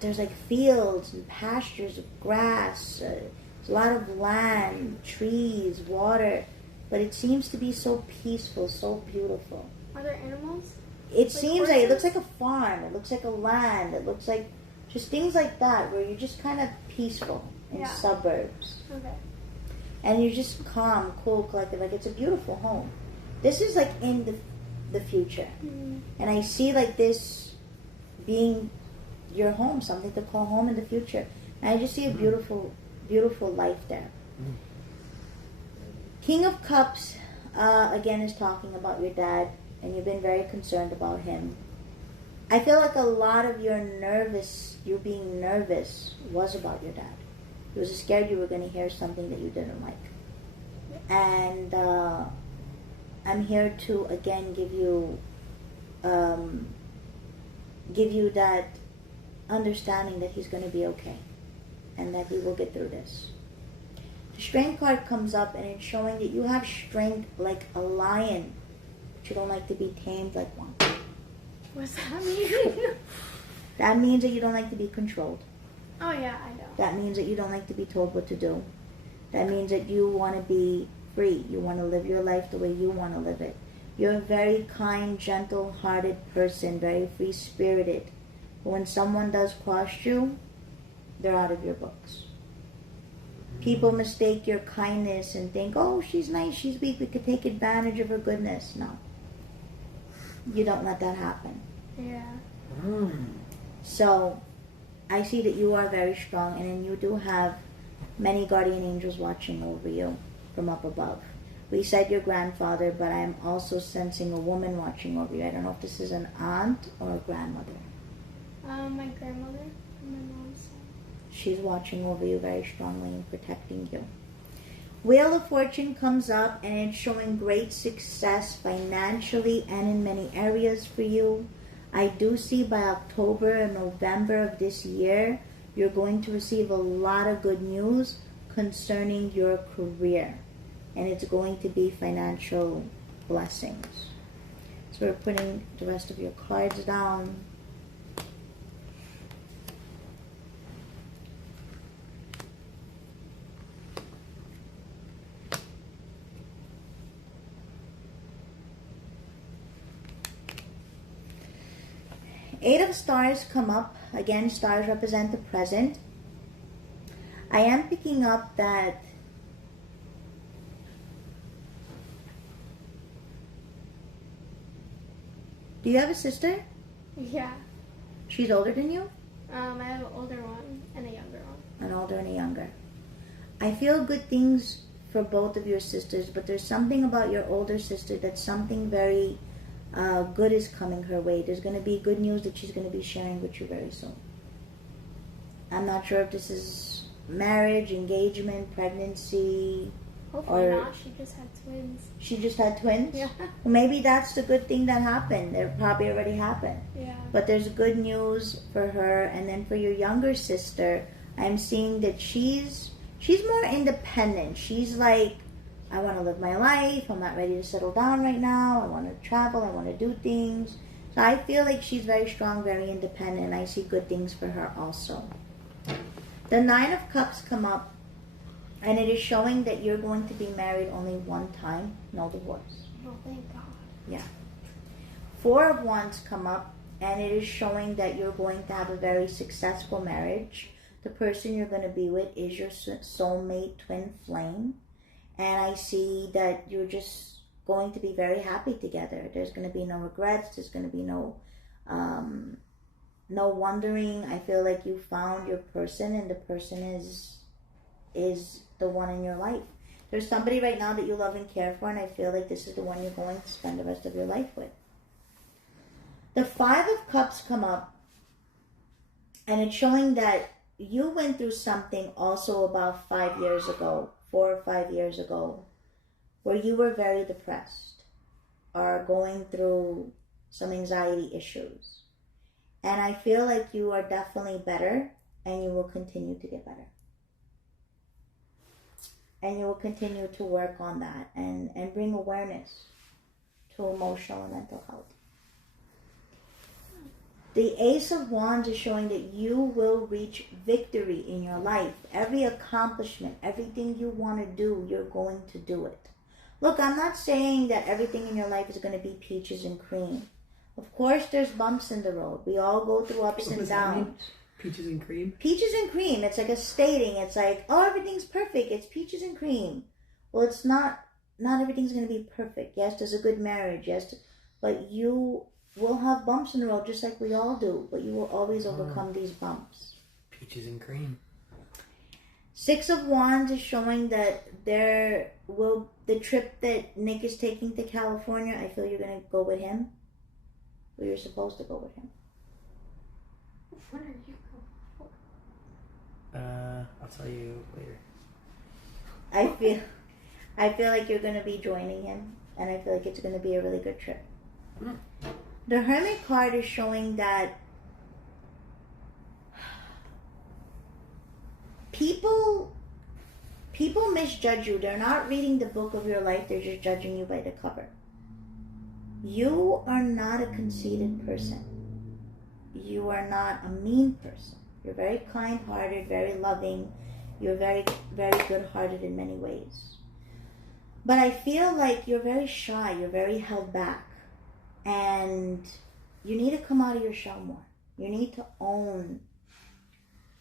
there's like fields and pastures of grass. There's a lot of land, trees, water, but it seems to be so peaceful, so beautiful. Are there animals? It seems like it looks like a farm. It looks like a land. It looks like just things like that where you're just kind of peaceful in suburbs. Okay. And you're just calm, cool, collected. Like it's a beautiful home. This is like in the future. Mm-hmm. And I see like this being your home, something to call home in the future. And I just see a beautiful, beautiful life there. King of Cups, again, is talking about your dad, and you've been very concerned about him. I feel like a lot of you being nervous was about your dad. You was scared you were going to hear something that you didn't like. And I'm here to, again, give you that understanding that he's going to be okay and that he will get through this. The strength card comes up and it's showing that you have strength like a lion, but you don't like to be tamed like one. What's that mean? That means that you don't like to be controlled. Oh yeah, I know. That means that you don't like to be told what to do. That means that you want to be free. You want to live your life the way you want to live it. You're a very kind, gentle-hearted person, very free-spirited. But when someone does cross you, they're out of your books. People mistake your kindness and think, oh, she's nice, she's weak, we could take advantage of her goodness. No. You don't let that happen. Yeah. So, I see that you are very strong, and then you do have many guardian angels watching over you from up above. We said your grandfather, but I'm also sensing a woman watching over you. I don't know if this is an aunt or a grandmother. My grandmother and my mom's side. She's watching over you very strongly and protecting you. Wheel of Fortune comes up and it's showing great success financially and in many areas for you. I do see by October and November of this year, you're going to receive a lot of good news concerning your career. And it's going to be financial blessings. So we're putting the rest of your cards down. Eight of Stars come up. Again, stars represent the present. I am picking up that do you have a sister? Yeah. She's older than you? I have an older one and a younger one. An older and a younger. I feel good things for both of your sisters, but there's something about your older sister that's something very good is coming her way. There's going to be good news that she's going to be sharing with you very soon. I'm not sure if this is marriage, engagement, pregnancy. Hopefully not. She just had twins. She just had twins? Yeah. Well, maybe that's the good thing that happened. It probably already happened. Yeah. But there's good news for her. And then for your younger sister, I'm seeing that she's more independent. She's like, I want to live my life. I'm not ready to settle down right now. I want to travel. I want to do things. So I feel like she's very strong, very independent. And I see good things for her also. The Nine of Cups come up. And it is showing that you're going to be married only one time. No divorce. Oh, thank God. Yeah. Four of Wands come up. And it is showing that you're going to have a very successful marriage. The person you're going to be with is your soulmate twin flame. And I see that you're just going to be very happy together. There's going to be no regrets. There's going to be no wondering. I feel like you found your person, and the person is the one in your life. There's somebody right now that you love and care for, and I feel like this is the one you're going to spend the rest of your life with. The Five of Cups come up, and it's showing that you went through something also about 5 years ago, 4 or 5 years ago, where you were very depressed or going through some anxiety issues. And I feel like you are definitely better, and you will continue to get better. and you will continue to work on that and bring awareness to emotional and mental health. The Ace of Wands is showing that you will reach victory in your life. Every accomplishment, everything you want to do, you're going to do it. Look, I'm not saying that everything in your life is going to be peaches and cream. Of course, there's bumps in the road. We all go through ups and downs. Peaches and cream? Peaches and cream. It's like a stating. It's like, oh, everything's perfect. It's peaches and cream. Well, it's not. Not everything's going to be perfect. Yes, there's a good marriage. Yes, but you will have bumps in the road just like we all do. But you will always overcome these bumps. Peaches and cream. Six of Wands is showing that the trip that Nick is taking to California, I feel you're going to go with him. Or you're supposed to go with him. Where are you going for? I'll tell you later. I feel like you're going to be joining him, and I feel like it's going to be a really good trip. The Hermit card is showing that people misjudge you. They're not reading the book of your life. They're just judging you by the cover. You are not a conceited person. You are not a mean person. You're very kind-hearted, very loving. You're very, very good-hearted in many ways. But I feel like you're very shy. You're very held back. And you need to come out of your shell more. You need to own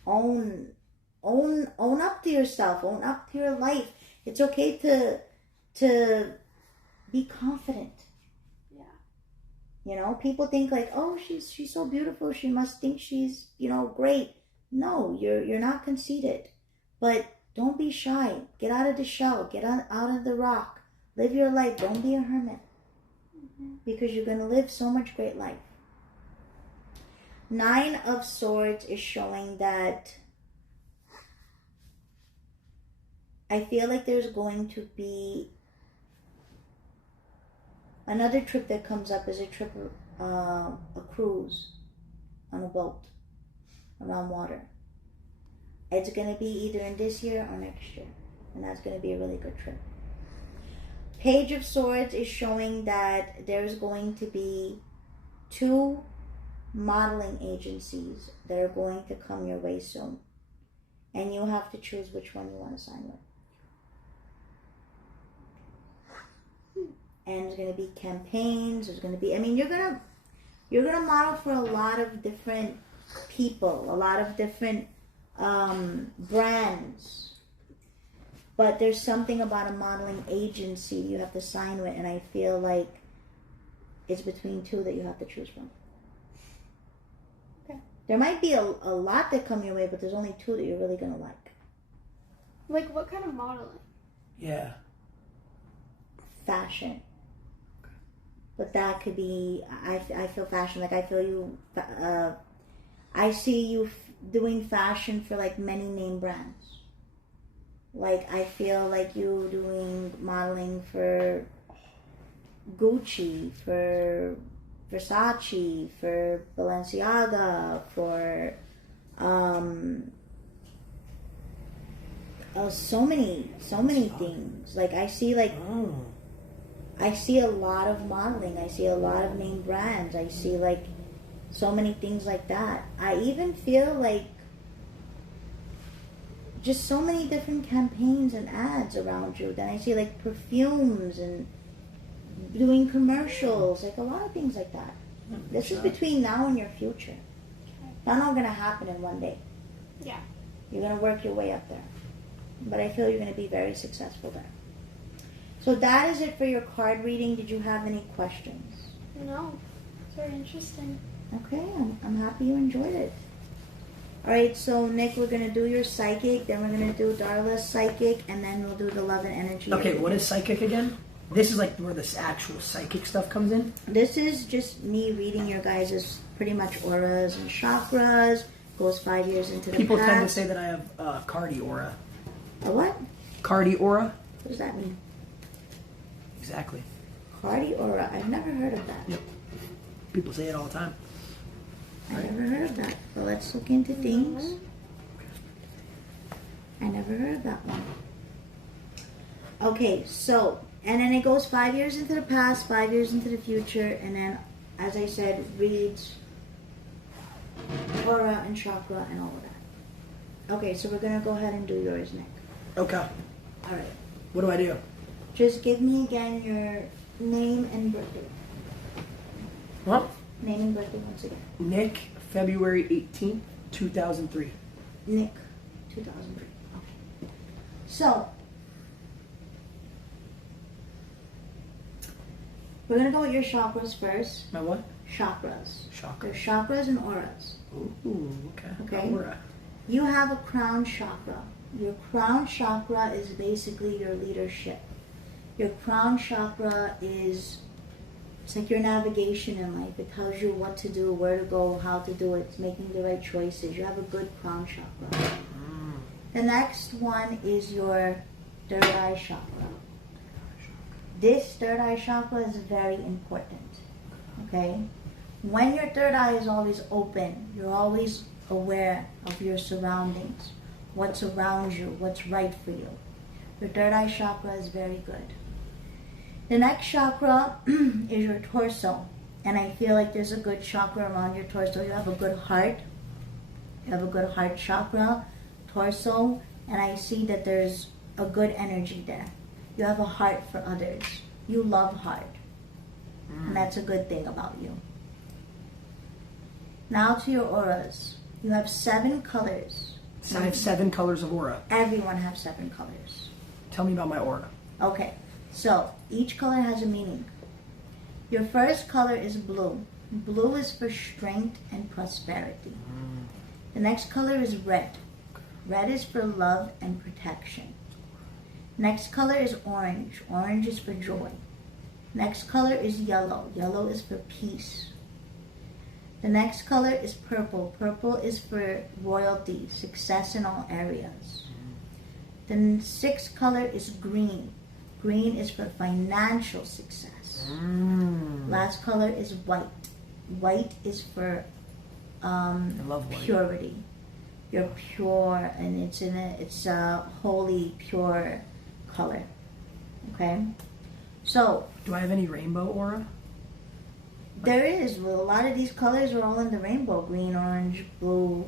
up to yourself. Own up to your life. It's okay to be confident. You know, people think like, oh, she's so beautiful. She must think she's, great. No, you're not conceited. But don't be shy. Get out of the shell. Get out of the rock. Live your life. Don't be a hermit. Because you're going to live so much great life. Nine of Swords is showing that I feel like there's going to be another trip that comes up is a trip, a cruise on a boat around water. It's going to be either in this year or next year. And that's going to be a really good trip. Page of Swords is showing that there's going to be 2 modeling agencies that are going to come your way soon. And you have to choose which one you want to sign with. And there's going to be campaigns. There's going to be, you're going to model for a lot of different people, a lot of different brands. But there's something about a modeling agency you have to sign with, and I feel like it's between 2 that you have to choose from. Okay. There might be a lot that come your way, but there's only 2 that you're really going to like. Like what kind of modeling? Yeah. Fashion. But that could be, I feel fashion, like I feel you, I see you doing fashion for like many name brands. Like I feel like you doing modeling for Gucci, for Versace, for Balenciaga, for so many things. Like I see I see a lot of modeling. I see a lot of name brands. I see like so many things like that. I even feel like just so many different campaigns and ads around you. Then I see like perfumes and doing commercials, like a lot of things like that. This is between now and your future. That's not going to happen in one day. Yeah. You're going to work your way up there. But I feel you're going to be very successful there. So that is it for your card reading. Did you have any questions? No. It's very interesting. Okay, I'm happy you enjoyed it. Alright, so Nick, we're going to do your psychic, then we're going to do Darla's psychic, and then we'll do the love and energy. Okay, what is psychic again? This is like where this actual psychic stuff comes in? This is just me reading your guys' pretty much auras and chakras. Goes 5 years into the People past. tend to say that I have Cardi aura. A what? Cardi aura? What does that mean? Exactly. Cardi aura. I've never heard of that. Yep. People say it all the time. I never heard of that. Well, let's look into things. I never heard of that one. Okay, so, and then it goes 5 years into the past, 5 years into the future, and then, as I said, reads aura and chakra and all of that. Okay, so we're going to go ahead and do yours, Nick. Okay. All right. What do I do? Just give me again your name and birthday. What? Name and birthday once again. Nick, February 18th, 2003. Nick, 2003. Okay. So, we're going to go with your chakras first. My what? Chakras. Chakra. There's chakras and auras. Ooh, okay. Okay. Aura. You have a crown chakra. Your crown chakra is basically your leadership. Your crown chakra is, it's like your navigation in life. It tells you what to do, where to go, how to do it. It's making the right choices. You have a good crown chakra. The next one is your third eye chakra. This third eye chakra is very important. Okay? When your third eye is always open, you're always aware of your surroundings, what's around you, what's right for you. Your third eye chakra is very good. The next chakra is your torso. And I feel like there's a good chakra around your torso. You have a good heart. You have a good heart chakra, torso. And I see that there's a good energy there. You have a heart for others. You love hard. And that's a good thing about you. Now to your auras. You have 7 colors. So I have 7 colors of aura. Everyone has 7 colors. Tell me about my aura. Okay, so each color has a meaning. Your first color is blue. Blue is for strength and prosperity. The next color is red. Red is for love and protection. Next color is orange. Orange is for joy. Next color is yellow. Yellow is for peace. The next color is purple. Purple is for royalty, success in all areas. The 6th color is green. Green is for financial success. Last color is white. White is for I love white. purity. You're pure, and it's a holy, pure color. Okay? So, Do I have any rainbow aura? there is. Well, a lot of these colors are all in the rainbow. Green, orange, blue.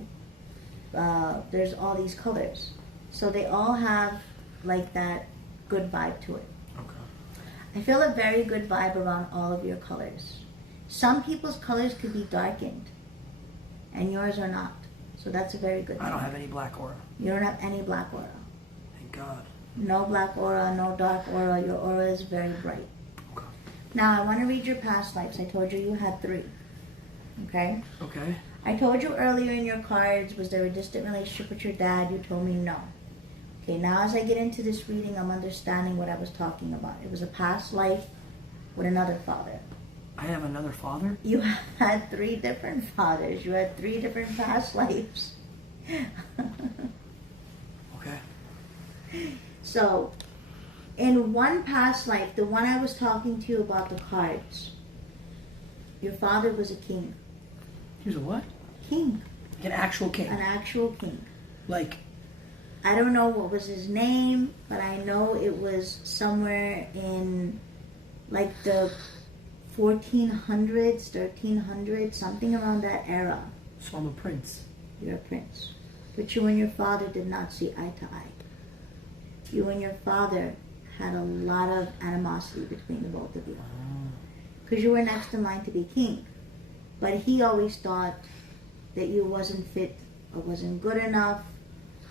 There's all these colors. So they all have like that good vibe to it. Okay. I feel a very good vibe around all of your colors. Some people's colors could be darkened, and yours are not. So that's a very good thing. I don't have any black aura. You don't have any black aura. Thank God. No black aura, no dark aura. Your aura is very bright. Okay. Now, I want to read your past lives. I told you had 3. Okay? Okay. I told you earlier in your cards, was there a distant relationship with your dad? You told me no. Okay, now as I get into this reading, I'm understanding what I was talking about. It was a past life with another father. I have another father? You had 3 different fathers. You had 3 different past lives. Okay. So, in one past life, the one I was talking to you about the cards, your father was a king. He was a what? King. An actual king. An actual king. Like, I don't know what was his name, but I know it was somewhere in like the 1400s, 1300s, something around that era. so I'm a prince. You're a prince. But you and your father did not see eye to eye. You and your father had a lot of animosity between the both of you. Because you were next in line to be king. But he always thought that you wasn't fit or wasn't good enough,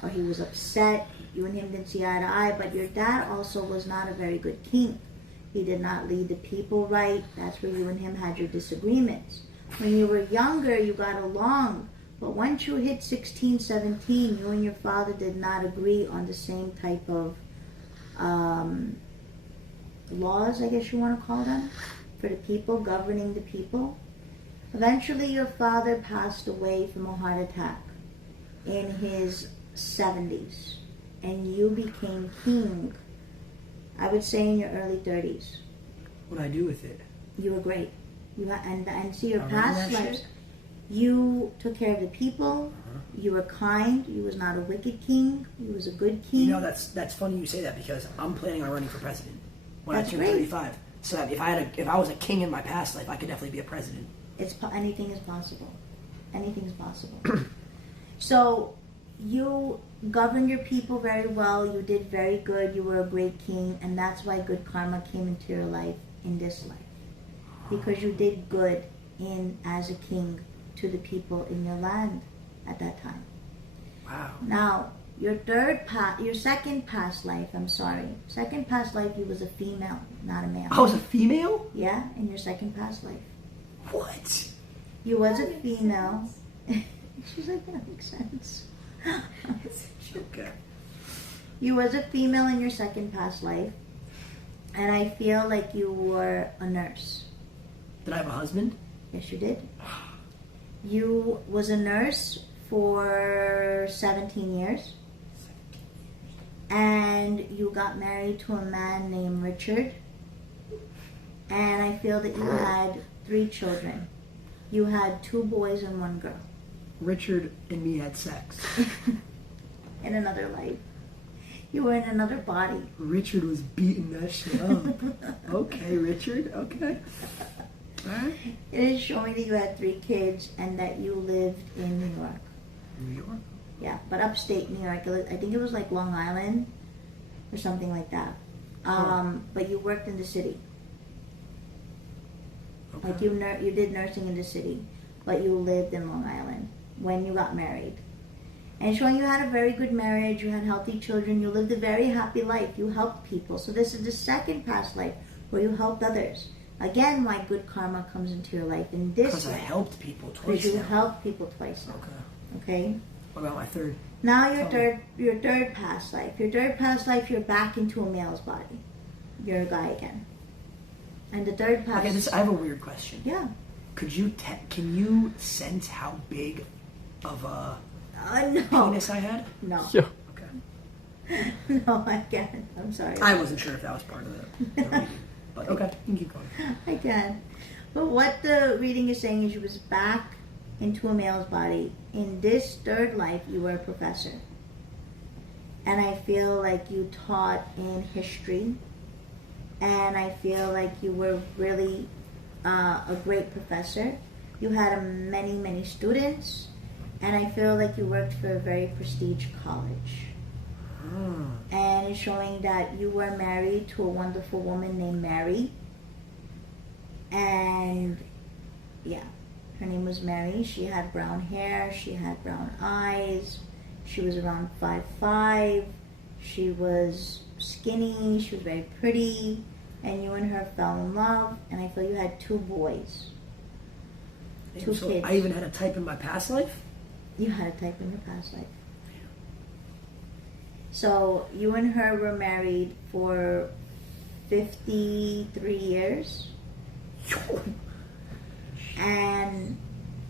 or he was upset. You and him didn't see eye to eye. But your dad also was not a very good king. He did not lead the people right. That's where you and him had your disagreements. When you were younger, you got along. But once you hit 16, 17, you and your father did not agree on the same type of laws, I guess you want to call them, for the people, governing the people. Eventually, your father passed away from a heart attack in his 70s, and you became king, I would say, in your early 30s. What do I do with it? You were great. And see, your I past remember that lives, shit? you took care of the people, You were kind. You was not a wicked king. You was a good king. You know, that's funny you say that because I'm planning on running for president when That's I turn great. 35. So that if I was a king in my past life, I could definitely be a president. Anything is possible. Anything is possible. So you governed your people very well. You did very good. You were a great king, and that's why good karma came into your life in this life, because you did good as a king to the people in your land at that time. Wow. Now, your second past life, second past life, you was a female, not a male. I was a female? Yeah, in your second past life. What? You was a female. She's like, that makes sense. Okay. You was a female in your second past life, and I feel like you were a nurse. Did I have a husband? Yes, you did. You was a nurse for 17 years. And you got married to a man named Richard. And I feel that you had 3 children. You had 2 boys and 1 girl. Richard and me had sex. In another life. You were in another body. Richard was beating that shit up. Okay, Richard. Okay. Alright. It is showing that you had 3 kids and that you lived in New York. New York? Yeah, but upstate New York. I think it was like Long Island or something like that. But you worked in the city. Okay. Like you did nursing in the city, but you lived in Long Island when you got married. And showing you had a very good marriage, you had healthy children, you lived a very happy life, you helped people. So this is the second past life where you helped others. Again, why good karma comes into your life in this Because I life. helped people twice Because you now. helped people twice now. Okay? What about my third? Now Tell your third past life. Your third past life, you're back into a male's body. You're a guy again. And the third past... Okay, I have a weird question. Yeah. Can you sense how big of a No. penis I had? No. Yeah. Okay. No, I can't. I'm sorry. I wasn't sure if that was part of the reading. But okay, you can keep going. I can. But what the reading is saying is you was back into a male's body. In this third life, you were a professor. And I feel like you taught in history. And I feel like you were really a great professor. You had many, many students. And I feel like you worked for a very prestigious college. And it's showing that you were married to a wonderful woman named Mary. And yeah, her name was Mary. She had brown hair, she had brown eyes, she was around 5'5". She was skinny, she was very pretty, and you and her fell in love, and I feel you had 2 boys. 2 So kids. I even had a type in my past life? You had a type in your past life. So you and her were married for 53 years. And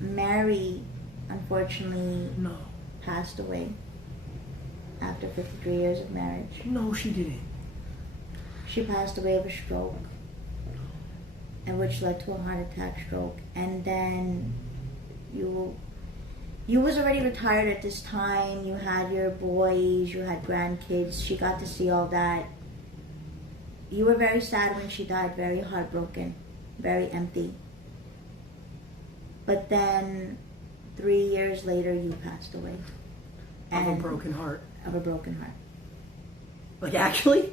Mary, unfortunately, No. passed away after 53 years of marriage. No, she didn't. She passed away of a stroke, and which led to a heart attack stroke. And then you was already retired at this time. You had your boys, you had grandkids. She got to see all that. You were very sad when she died, very heartbroken, very empty. But then 3 years later, you passed away. Of a broken heart. Of a broken heart. Like, actually?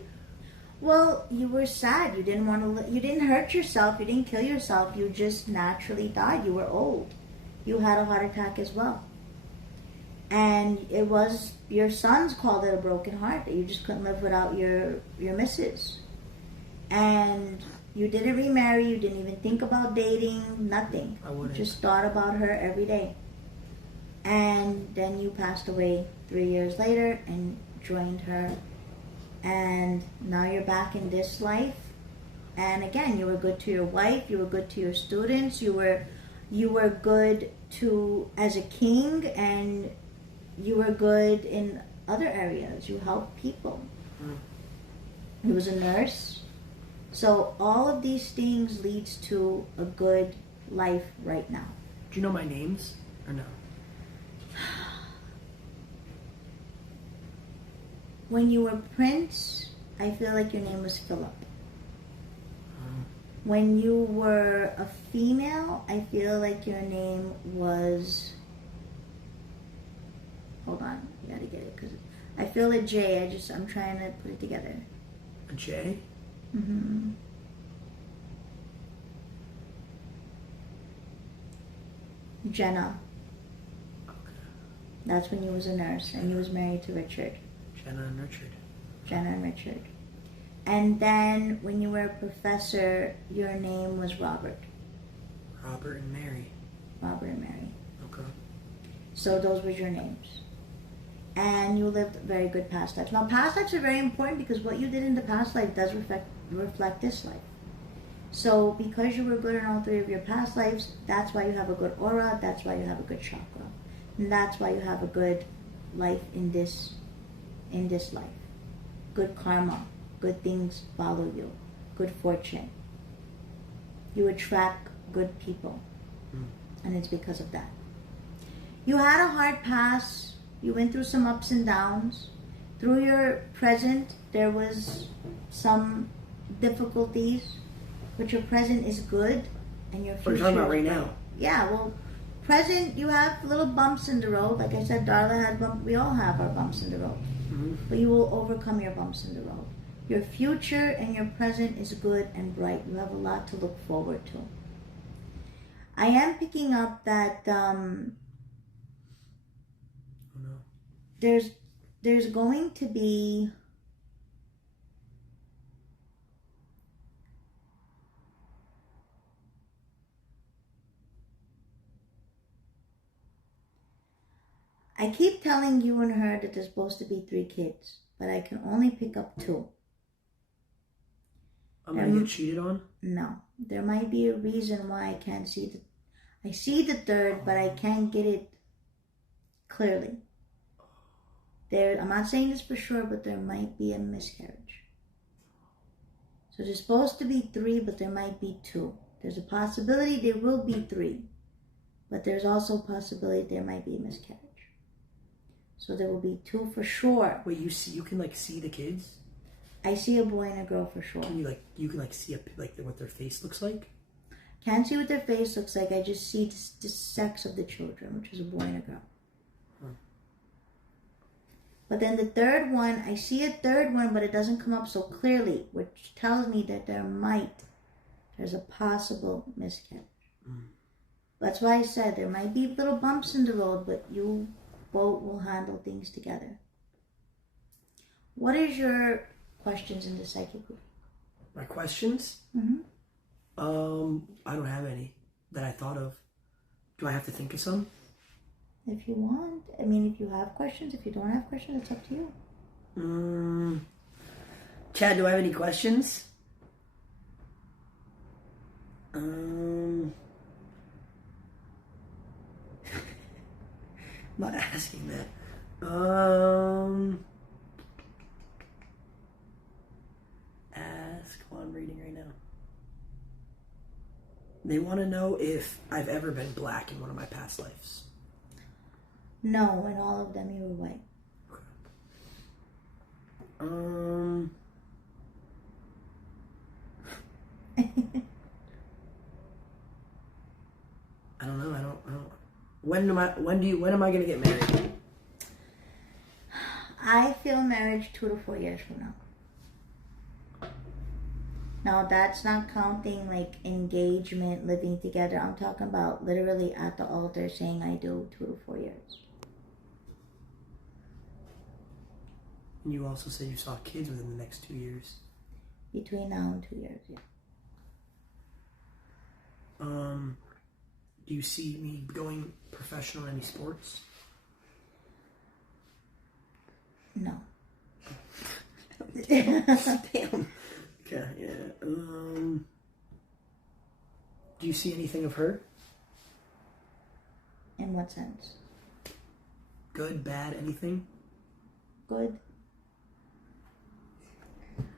Well, you were sad. You didn't want to. You didn't hurt yourself. You didn't kill yourself. You just naturally died. You were old. You had a heart attack as well. And it was your sons called it a broken heart, that you just couldn't live without your missus. And you didn't remarry. You didn't even think about dating. Nothing. I wouldn't. Just thought about her every day. And then you passed away 3 years later and joined her. And now you're back in this life. And again, you were good to your wife. You were good to your students. You were good to as a king, and you were good in other areas. You helped people. You was a nurse. So all of these things leads to a good life right now. Do you know my names? Or no? When you were Prince, I feel like your name was Philip. When you were a female, I feel like your name was... Hold on, you gotta get it, because I feel a J, I'm trying to put it together. A J? Mm-hmm. Jenna. Okay. That's when you was a nurse, and you was married to Richard. Jenna and Richard. Jenna and Richard. And then when you were a professor, your name was Robert. Robert and Mary. Robert and Mary. Okay. So those were your names. And you lived very good past lives. Now, past lives are very important because what you did in the past life does reflect this life. So because you were good in all three of your past lives, that's why you have a good aura, that's why you have a good chakra. And that's why you have a good life in this life. Good karma, good things follow you, good fortune. You attract good people. And it's because of that. You had a hard past. You went through some ups and downs. Through your present, there was some difficulties, but your present is good, and your future. What are you talking about right now? Yeah, well, present you have little bumps in the road. Like I said, Darla has bumps. We all have our bumps in the road, but you will overcome your bumps in the road. Your future and your present is good and bright. You have a lot to look forward to. I am picking up that there's going to be I keep telling you and her that there's supposed to be 3 kids, but I can only pick up 2. I'm gonna get cheated on? No. There might be a reason why I can't see I see the 3rd, but I can't get it clearly. I'm not saying this for sure, but there might be a miscarriage. So there's supposed to be 3, but there might be 2. There's a possibility there will be 3, but there's also a possibility there might be a miscarriage. So there will be 2 for sure. Wait, you can see the kids? I see a boy and a girl for sure. Can you can see what their face looks like? Can't see what their face looks like. I just see the sex of the children, which is a boy and a girl. But then the 3rd one, I see a 3rd one, but it doesn't come up so clearly, which tells me that there's a possible miscarriage. That's why I said there might be little bumps in the road, but you both will handle things together. What is your questions in the psychic group? My questions? Mm-hmm. I don't have any that I thought of. Do I have to think of some? If you want. I mean, if you have questions. If you don't have questions, it's up to you. Chad, do I have any questions? I'm not asking that. Ask while I'm reading right now. They want to know if I've ever been black in one of my past lives. No, in all of them you were white. I don't know. I don't. When am I gonna get married? I feel marriage 2 to 4 years from now. Now that's not counting engagement, living together. I'm talking about literally at the altar saying I do 2 to 4 years. And you also said you saw kids within the next 2 years. Between now and 2 years, yeah. Do you see me going professional in any sports? No. Damn. Okay, yeah. Do you see anything of her? In what sense? Good, bad, anything? Good.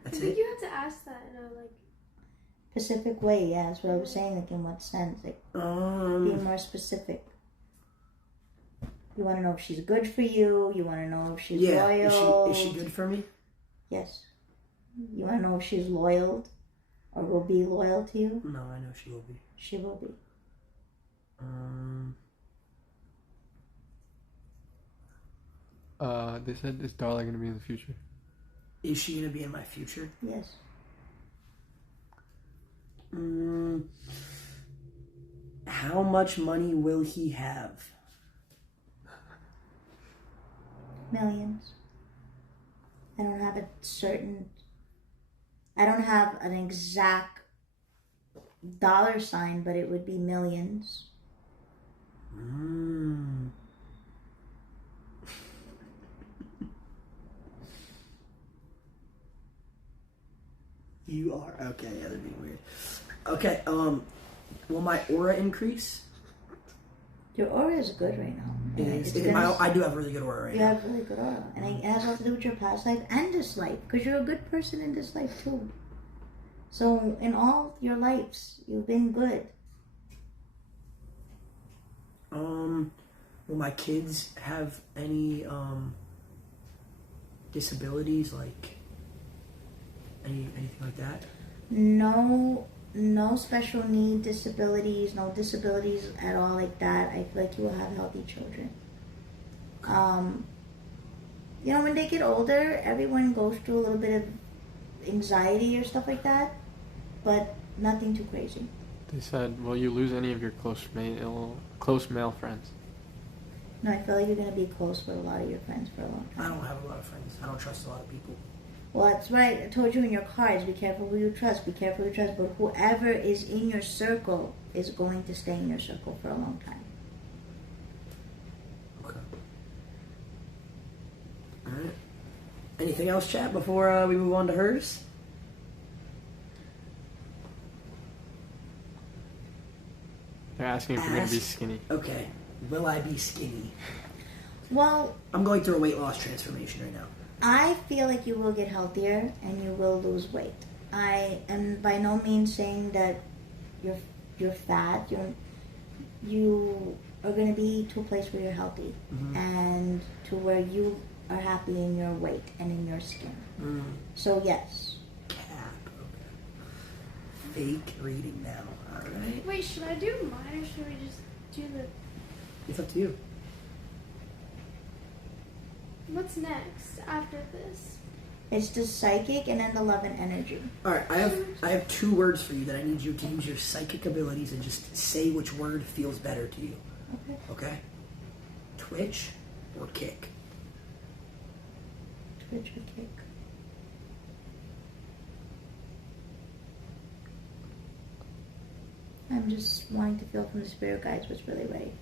That's I think it? you have to ask that in a Specific way, yeah, that's what I was saying, in what sense? Be more specific. You want to know if she's good for you. You want to know if she's Yeah. loyal. Is she good for me? Yes. You want to know if she's loyal or will be loyal to you? No, I know she will be. She will be. They said, is Darla going to be in the future? Is she gonna be in my future? Yes. How much money will he have? Millions. I don't have an exact dollar sign, but it would be millions. You are okay. Yeah, that'd be weird. Okay. Will my aura increase? Your aura is good right now. I do have really good aura right You now. have really good aura. And it has all to do with your past life and this life. Because you're a good person in this life too. So in all your lives, you've been good. Will my kids have any disabilities, like anything like that? No special need disabilities, no disabilities at all like that. I feel like you will have healthy children. When they get older, everyone goes through a little bit of anxiety or stuff like that, but nothing too crazy. They said, will you lose any of your close male friends? No, I feel like you're going to be close with a lot of your friends for a long time. I don't have a lot of friends. I don't trust a lot of people. Well, that's right. I told you in your cards, be careful who you trust, be careful who you trust. But whoever is in your circle is going to stay in your circle for a long time. Okay. All right. Anything else, chat, before we move on to hers? They're asking if you're going to be skinny. Okay. Will I be skinny? Well, I'm going through a weight loss transformation right now. I feel like you will get healthier and you will lose weight. I am by no means saying that you're fat. You are going to be to a place where you're healthy and to where you are happy in your weight and in your skin. So yes. Cap. Okay. Fake reading now. All right. Wait, should I do mine or should we just do the... It's up to you. What's next after this? It's the psychic and then the love and energy. All right, I have 2 words for you that I need you to use your psychic abilities and just say which word feels better to you. Okay. Okay? Twitch or kick? Twitch or kick. I'm just wanting to feel from the spirit guides what's really right.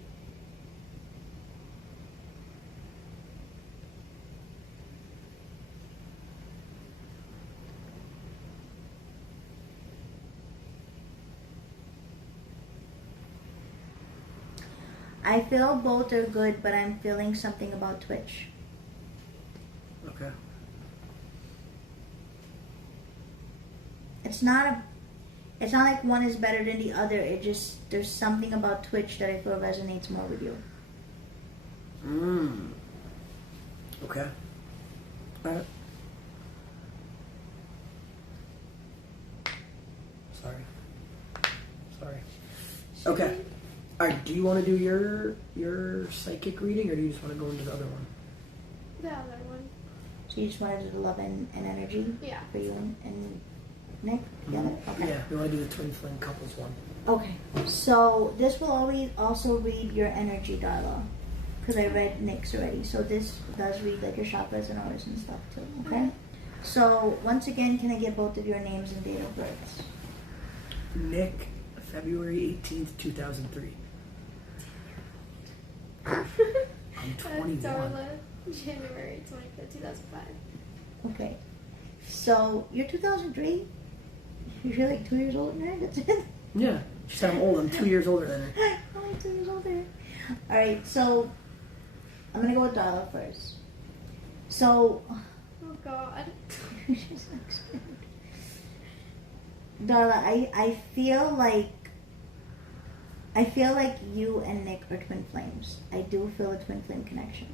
I feel both are good, but I'm feeling something about Twitch. Okay. It's not like one is better than the other. There's something about Twitch that I feel resonates more with you. Okay. All right. Sorry. Okay. All right. Do you want to do your psychic reading, or do you just want to go into the other one? The other one. So you just want to do the love and energy Yeah. for you and Nick together? Okay. Yeah. We want to do the twin flame couples one. Okay. So this will always also read your energy, Darla. Because I read Nick's already. So this does read like your chakras and auras and stuff too. Okay? So once again, can I get both of your names and date of births? Nick, February 18th, 2003. I'm 21. Darla, January 25th, 2005. Okay. So you're 2003? You're like 2 years older than her? That's it? Yeah. She said I'm old. I'm 2 years older than her. Only 2 years older. Alright, so I'm gonna go with Darla first. So Oh God. Darla, I feel like I feel like you and Nick are twin flames. I do feel a twin flame connection.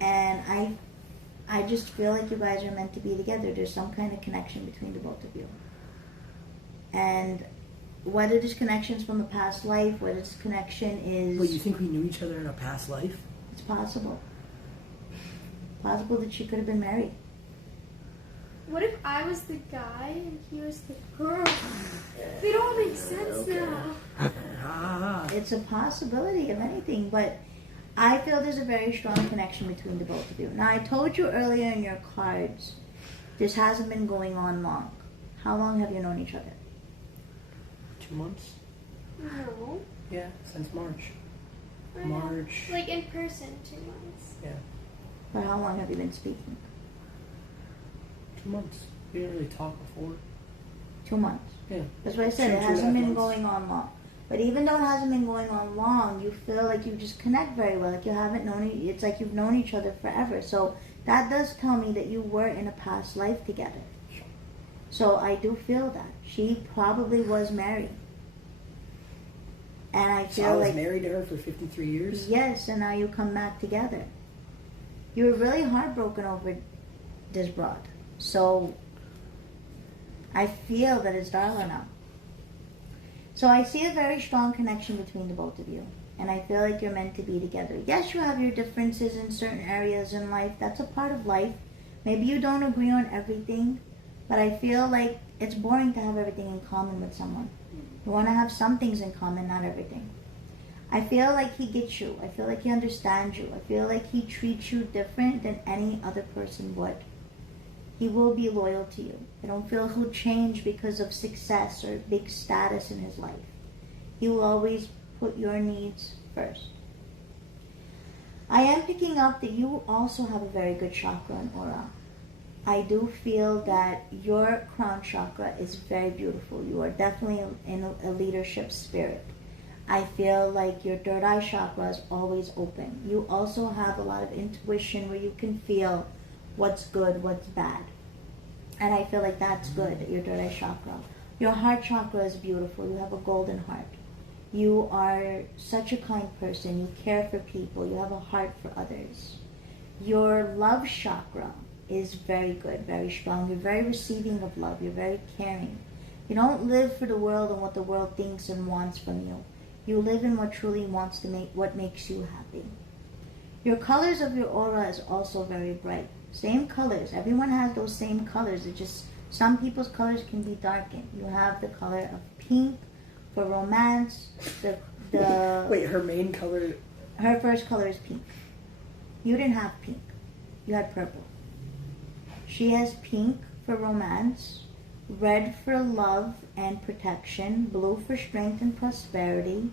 And I just feel like you guys are meant to be together. There's some kind of connection between the both of you. And whether this connection's from a past life, whether this connection is... Well, you think we knew each other in a past life? It's possible. Possible that she could have been married. What if I was the guy and he was the girl? It all makes sense now. It's a possibility of anything, but I feel there's a very strong connection between the both of you. Now, I told you earlier in your cards, this hasn't been going on long. How long have you known each other? 2 months? No. Yeah, since March. I know. March. Like in person, 2 months. Yeah. But how long have you been speaking? 2 months. We didn't really talk before. 2 months. Yeah. That's what I said. Two It and a hasn't half been months. going on long. But even though it hasn't been going on long, you feel like you just connect very well. Like you haven't known it's like you've known each other forever. So that does tell me that you were in a past life together. So I do feel that. She probably was married. And I feel So I was like... married to her for 53 years? Yes, and now you come back together. You were really heartbroken over this broad. So I feel that it's Darla now. So I see a very strong connection between the both of you. And I feel like you're meant to be together. Yes, you have your differences in certain areas in life. That's a part of life. Maybe you don't agree on everything. But I feel like it's boring to have everything in common with someone. You want to have some things in common, not everything. I feel like he gets you. I feel like he understands you. I feel like he treats you different than any other person would. He will be loyal to you. I don't feel he'll change because of success or big status in his life. He will always put your needs first. I am picking up that you also have a very good chakra and aura. I do feel that your crown chakra is very beautiful. You are definitely in a leadership spirit. I feel like your third eye chakra is always open. You also have a lot of intuition where you can feel what's good, what's bad. And I feel like that's good, your third eye chakra. Your heart chakra is beautiful. You have a golden heart. You are such a kind person. You care for people. You have a heart for others. Your love chakra is very good, very strong. You're very receiving of love. You're very caring. You don't live for the world and what the world thinks and wants from you. You live in what truly wants to make what makes you happy. Your colors of your aura is also very bright. Same colors. Everyone has those same colors. It just some people's colors can be darkened. You have the color of pink for romance. Wait, her main color? Her first color is pink. You didn't have pink. You had purple. She has pink for romance, red for love and protection, blue for strength and prosperity,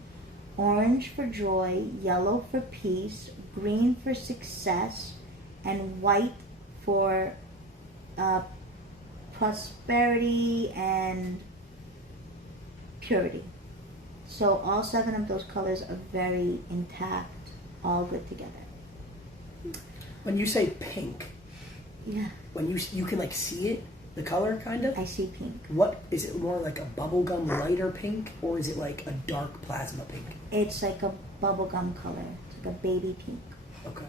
orange for joy, yellow for peace, green for success, and white for prosperity and purity. So all 7 of those colors are very intact, all good together. When you say pink, Yeah, when you can like see it, the color kind of? I see pink. What, is it more like a bubblegum lighter pink, or is it like a dark plasma pink? It's like a bubblegum color. It's like a baby pink. Okay.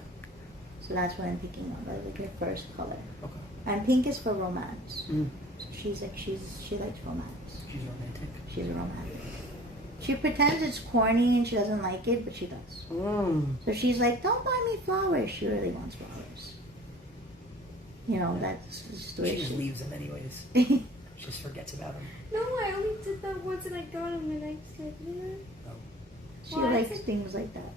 So that's what I'm picking up. I like your first color. Okay. And pink is for romance. Mm. So she likes romance. She's romantic. She's a romantic. She pretends it's corny and she doesn't like it, but she does. Mm. So she's like, don't buy me flowers. She really wants flowers. You know, that's just the way She just leaves them anyways. She just forgets about them. No, I only did that once and I got him and I said, She Well, I likes think- things like that.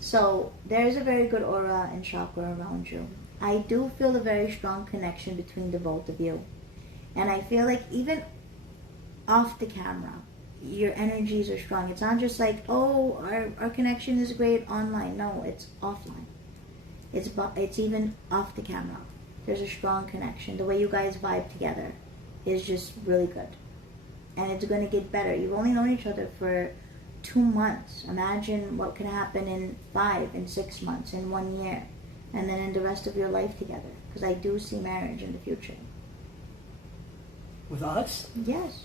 So there's a very good aura and chakra around you. I do feel a very strong connection between the both of you. And I feel like even off the camera, your energies are strong. It's not just like, oh, our connection is great online. No, it's offline. It's even off the camera. There's a strong connection. The way you guys vibe together is just really good. And it's going to get better. You've only known each other for 2 months. Imagine what can happen in 5, in 6 months, in 1 year. And then in the rest of your life together. Because I do see marriage in the future. With us? Yes.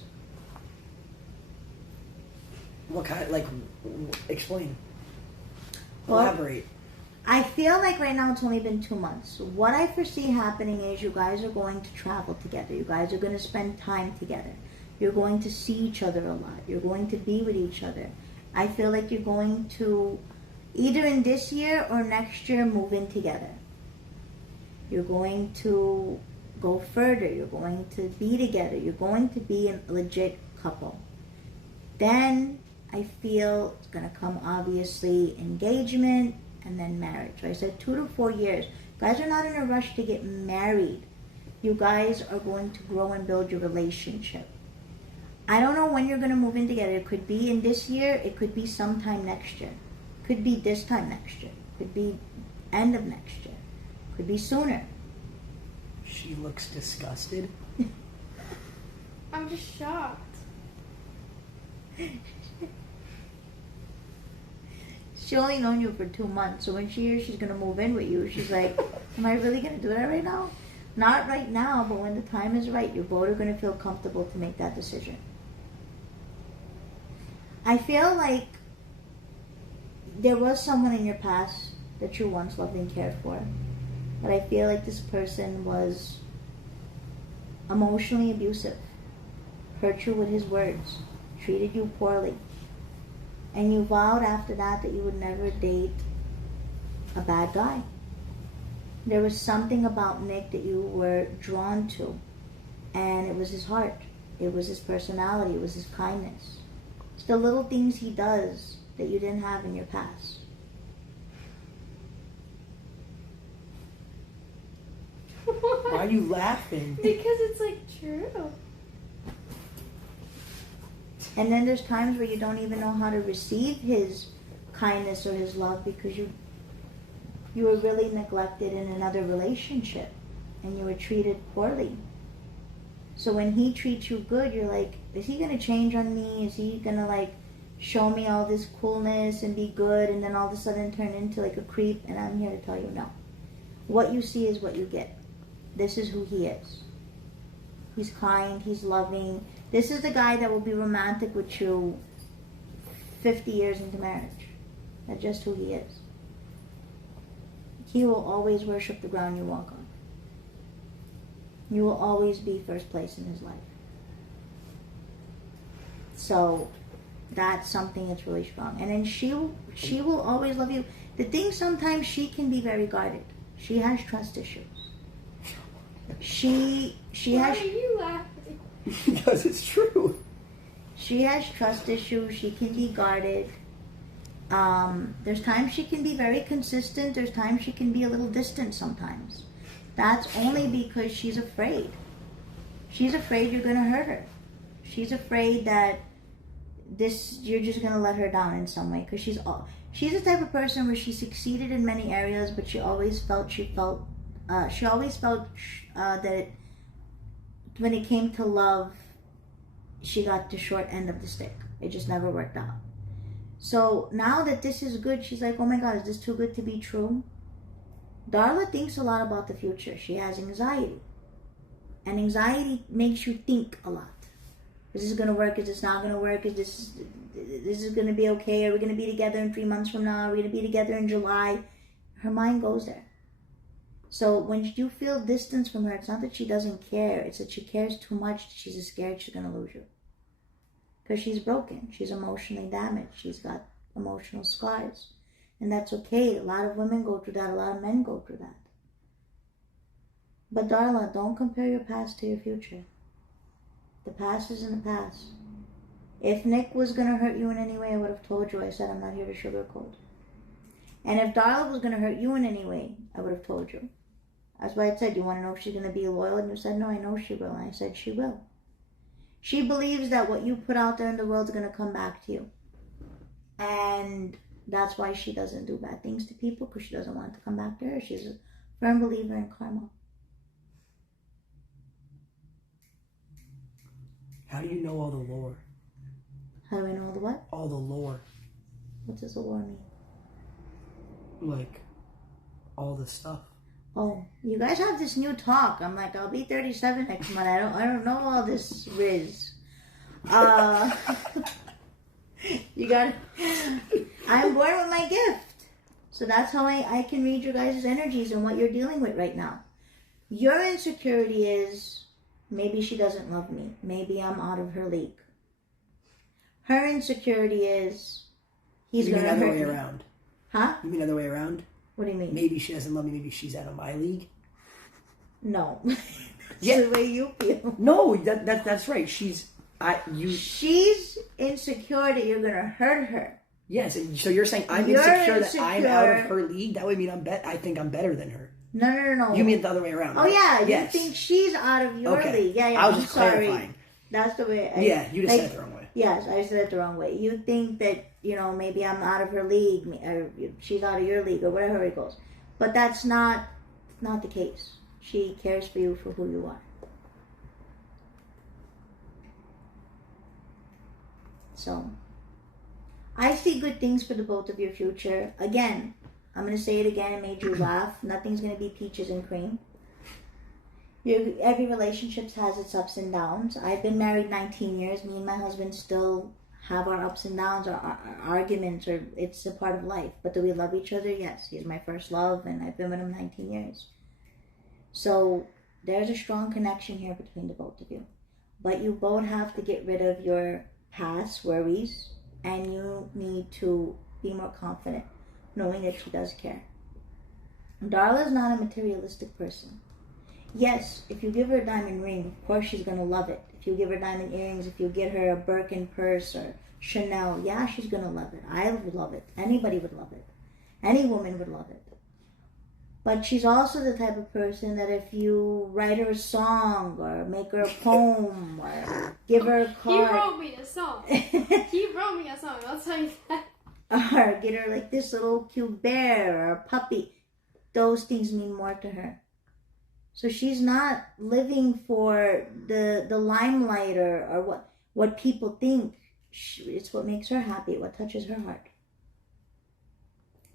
What kind? Like, explain. Well, Elaborate. I feel like right now it's only been 2 months. What I foresee happening is you guys are going to travel together. You guys are going to spend time together. You're going to see each other a lot. You're going to be with each other. I feel like you're going to, either in this year or next year, move in together. You're going to go further. You're going to be together. You're going to be a legit couple. Then I feel it's going to come, obviously, engagement and then marriage. So I said 2 to 4 years. Guys are not in a rush to get married. You guys are going to grow and build your relationship. I don't know when you're going to move in together. It could be in this year. It could be sometime next year. Could be this time next year. Could be end of next year. Could be sooner. She looks disgusted. I'm just shocked. She only known you for 2 months, so when she hears she's gonna move in with you, she's like, am I really gonna do that right now? Not right now, but when the time is right, you're both are gonna feel comfortable to make that decision. I feel like there was someone in your past that you once loved and cared for, but I feel like this person was emotionally abusive, hurt you with his words, treated you poorly. And you vowed after that you would never date a bad guy. There was something about Nick that you were drawn to. And it was his heart. It was his personality. It was his kindness. It's the little things he does that you didn't have in your past. Why are you laughing? Because it's like true. And then there's times where you don't even know how to receive his kindness or his love because you were really neglected in another relationship and you were treated poorly. So when he treats you good, you're like, is he going to change on me? Is he going to like show me all this coolness and be good and then all of a sudden turn into like a creep? And I'm here to tell you no. What you see is what you get. This is who he is. He's kind, he's loving. This is the guy that will be romantic with you 50 years into marriage. That's just who he is. He will always worship the ground you walk on. You will always be first place in his life. So that's something that's really strong. And then she will always love you. The thing, sometimes she can be very guarded. She has trust issues. She Why has. are you laughing? Because it's true. She has trust issues. She can be guarded. There's times she can be very consistent. There's times she can be a little distant sometimes. That's only because she's afraid. She's afraid you're going to hurt her. She's afraid that you're just going to let her down in some way. Because she's the type of person where she succeeded in many areas, but she always felt that when it came to love, she got the short end of the stick. It just never worked out. So now that this is good, she's like, oh my God, is this too good to be true? Darla thinks a lot about the future. She has anxiety. And anxiety makes you think a lot. Is this going to work? Is this not going to work? Is this going to be okay? Are we going to be together in 3 months from now? Are we going to be together in July? Her mind goes there. So when you feel distance from her, it's not that she doesn't care. It's that she cares too much. She's scared she's going to lose you. Because she's broken. She's emotionally damaged. She's got emotional scars. And that's okay. A lot of women go through that. A lot of men go through that. But Darla, don't compare your past to your future. The past is in the past. If Nick was going to hurt you in any way, I would have told you. I said I'm not here to sugarcoat. And if Darla was going to hurt you in any way, I would have told you. That's why I said, you want to know if she's going to be loyal? And you said, no, I know she will. And I said, she will. She believes that what you put out there in the world is going to come back to you. And that's why she doesn't do bad things to people, because she doesn't want it to come back to her. She's a firm believer in karma. How do you know all the lore? How do I know the what? All the lore. What does the lore mean? Like, all the stuff. Oh, you guys have this new talk. I'm like, I'll be 37 next month. I don't know all this riz. You got. I'm born with my gift, so that's how I can read your guys' energies and what you're dealing with right now. Your insecurity is maybe she doesn't love me. Maybe I'm out of her league. Her insecurity is he's You going mean to other hurt way me. around? Huh? You mean other way around? What do you mean? Maybe she doesn't love me. Maybe she's out of my league. No. That's Yeah. the way you feel. No, that's right. She's insecure that you're gonna hurt her. Yes, and so you're saying I'm You're insecure that I'm out of insecure. her league. That would mean I think I'm better than her. No. You mean the other way around? Oh right? yeah, Yes. you think she's out of your Okay. league. Yeah. I was I'm just sorry. clarifying. That's the way. Yeah, you just said it the wrong way. Yes, I said it the wrong way. You think that maybe I'm out of her league, or she's out of your league, or whatever it goes. But that's not the case. She cares for you for who you are. So, I see good things for the both of your future. Again, I'm going to say it again. It made you laugh. Nothing's going to be peaches and cream. Every relationship has its ups and downs. I've been married 19 years. Me and my husband still have our ups and downs, our arguments, or it's a part of life. But do we love each other? Yes. He's my first love, and I've been with him 19 years. So there's a strong connection here between the both of you. But you both have to get rid of your past worries, and you need to be more confident, knowing that she does care. Darla is not a materialistic person. Yes, if you give her a diamond ring, of course she's going to love it. If you give her diamond earrings, if you get her a Birkin purse or Chanel, yeah, she's going to love it. I would love it. Anybody would love it. Any woman would love it. But she's also the type of person that if you write her a song or make her a poem or give her a card. He wrote me a song. He wrote me a song, I'll tell you that. Or get her like this little cute bear or a puppy. Those things mean more to her. So she's not living for the limelight or what people think. It's what makes her happy, what touches her heart.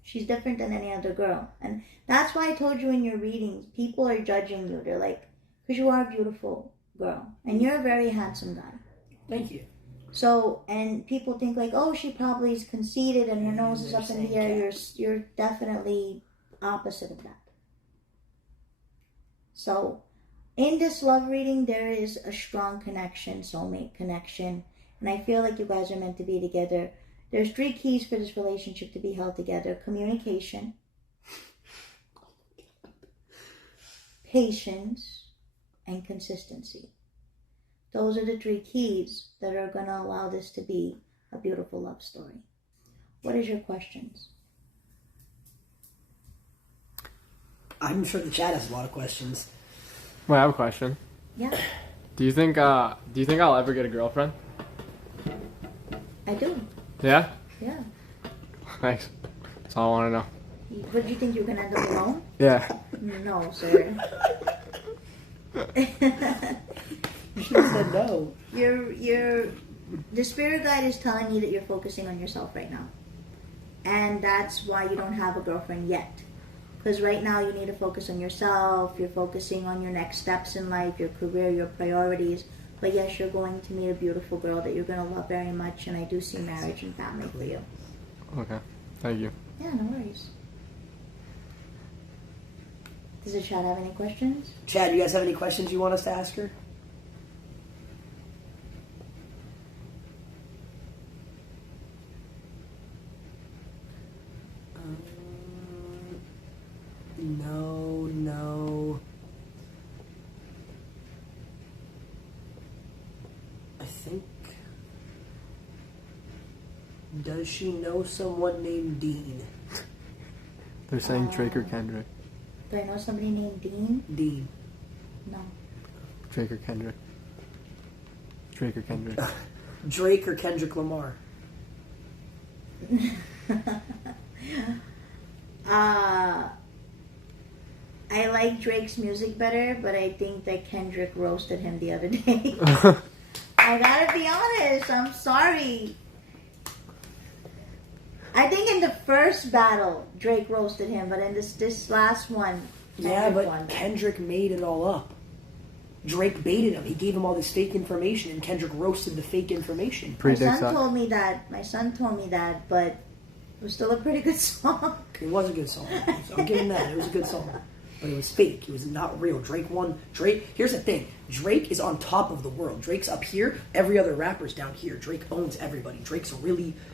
She's different than any other girl. And that's why I told you in your readings, people are judging you. They're like, because you are a beautiful girl. And you're a very handsome guy. Thank you. So, and people think like, oh, she probably is conceited and her nose is up in the air. You're definitely opposite of that. So, in this love reading, there is a strong connection, soulmate connection. And I feel like you guys are meant to be together. There's 3 keys for this relationship to be held together. Communication, patience, and consistency. Those are the 3 keys that are going to allow this to be a beautiful love story. What is your questions? I'm sure the chat has a lot of questions. Well, I have a question. Yeah, Do you think I'll ever get a girlfriend? I do. Yeah? Yeah. Thanks. That's all I want to know. What, do you think you're going to end up alone? Yeah. No, sir. You should have said no. The spirit guide is telling you that you're focusing on yourself right now. And that's why you don't have a girlfriend yet. Because right now you need to focus on yourself. You're focusing on your next steps in life, your career, your priorities. But yes, you're going to meet a beautiful girl that you're going to love very much. And I do see marriage and family for you. Okay. Thank you. Yeah, no worries. Does the chat have any questions? Chad, you guys have any questions you want us to ask her? No. I think... Does she know someone named Dean? They're saying Drake or Kendrick. Do I know somebody named Dean? Dean. No. Drake or Kendrick. Drake or Kendrick. Drake or Kendrick Lamar? I like Drake's music better, but I think that Kendrick roasted him the other day. I gotta be honest, I'm sorry. I think in the first battle, Drake roasted him, but in this last one, Yeah, Kendrick but won. Kendrick made it all up. Drake baited him. He gave him all this fake information, and Kendrick roasted the fake information. My son told me that, but it was still a pretty good song. It was a good song. I'm giving that. It was a good song. But it was fake. It was not real. Drake won. Here's the thing. Drake is on top of the world. Drake's up here. Every other rapper's down here. Drake owns everybody.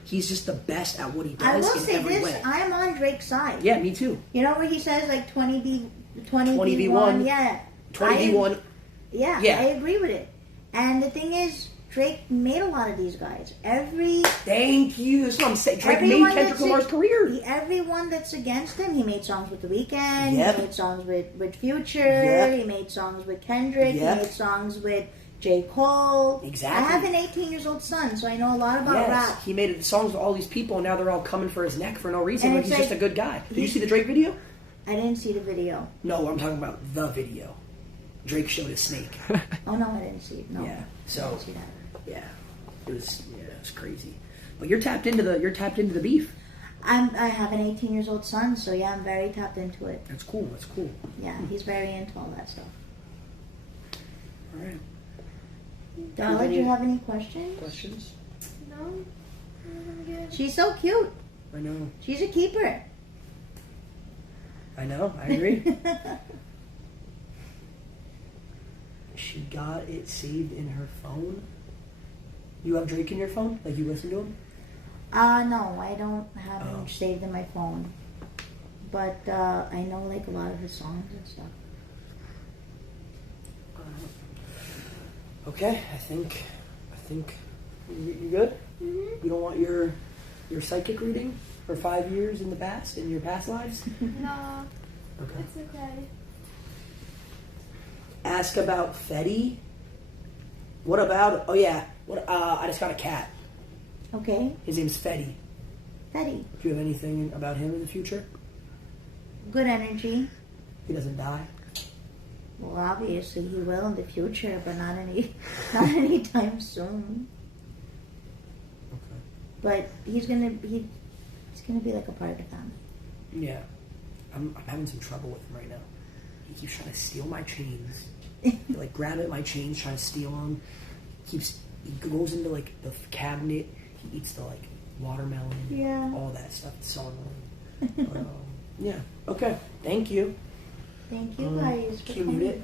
He's just the best at what he does I will in say every this, way. I am on Drake's side. Yeah, me too. You know where he says like 20v1? 20v1. Yeah. 20v1. Yeah, Yeah. I agree with it. And the thing is, Drake made a lot of these guys. Thank you. That's what I'm saying. Drake made everyone Kendrick Lamar's career. Everyone that's against him, he made songs with The Weeknd. Yep. He made songs with Future. Yep. He made songs with Kendrick. Yep. He made songs with J. Cole. Exactly. I have an 18-year-old son, so I know a lot about rap. He made songs with all these people, and now they're all coming for his neck for no reason. And Like, he's it's just a good guy. Did you see the Drake video? I didn't see the video. No, I'm talking about the video. Drake showed his snake. Oh no, I didn't see it. No. Yeah. I So didn't see that. yeah, it was crazy. But you're tapped into the beef. I have an 18-year-old son, so yeah, I'm very tapped into it. That's cool. Yeah, he's very into all that stuff. All right. Darla, do you have any questions? Questions? No, I'm good. She's so cute. I know. She's a keeper. I know. I agree. She got it saved in her phone. You have Drake in your phone? Like, you listen to him? No, I don't have him Oh. saved in my phone. But I know like a lot of his songs and stuff. Okay, I think you good? Mm-hmm. You don't want your psychic reading for 5 years in the past, in your past lives? No, Okay. it's okay. Ask about Fetty. What about? Oh yeah. I just got a cat. Okay, His name's Fetty. Teddy. Do you have anything about him in the future? Good energy. He doesn't die. Well, obviously he will in the future, but not anytime soon. Okay. But he's gonna be like a part of the family. Yeah. I'm having some trouble with him right now. He keeps trying to steal my chains. Like, grab at my chains, trying to steal them. He goes into like the cabinet. He eats the like watermelon. Yeah. All that stuff. It's so annoying. Yeah. Okay. Thank you. Thank you guys for Can you mute coming. it?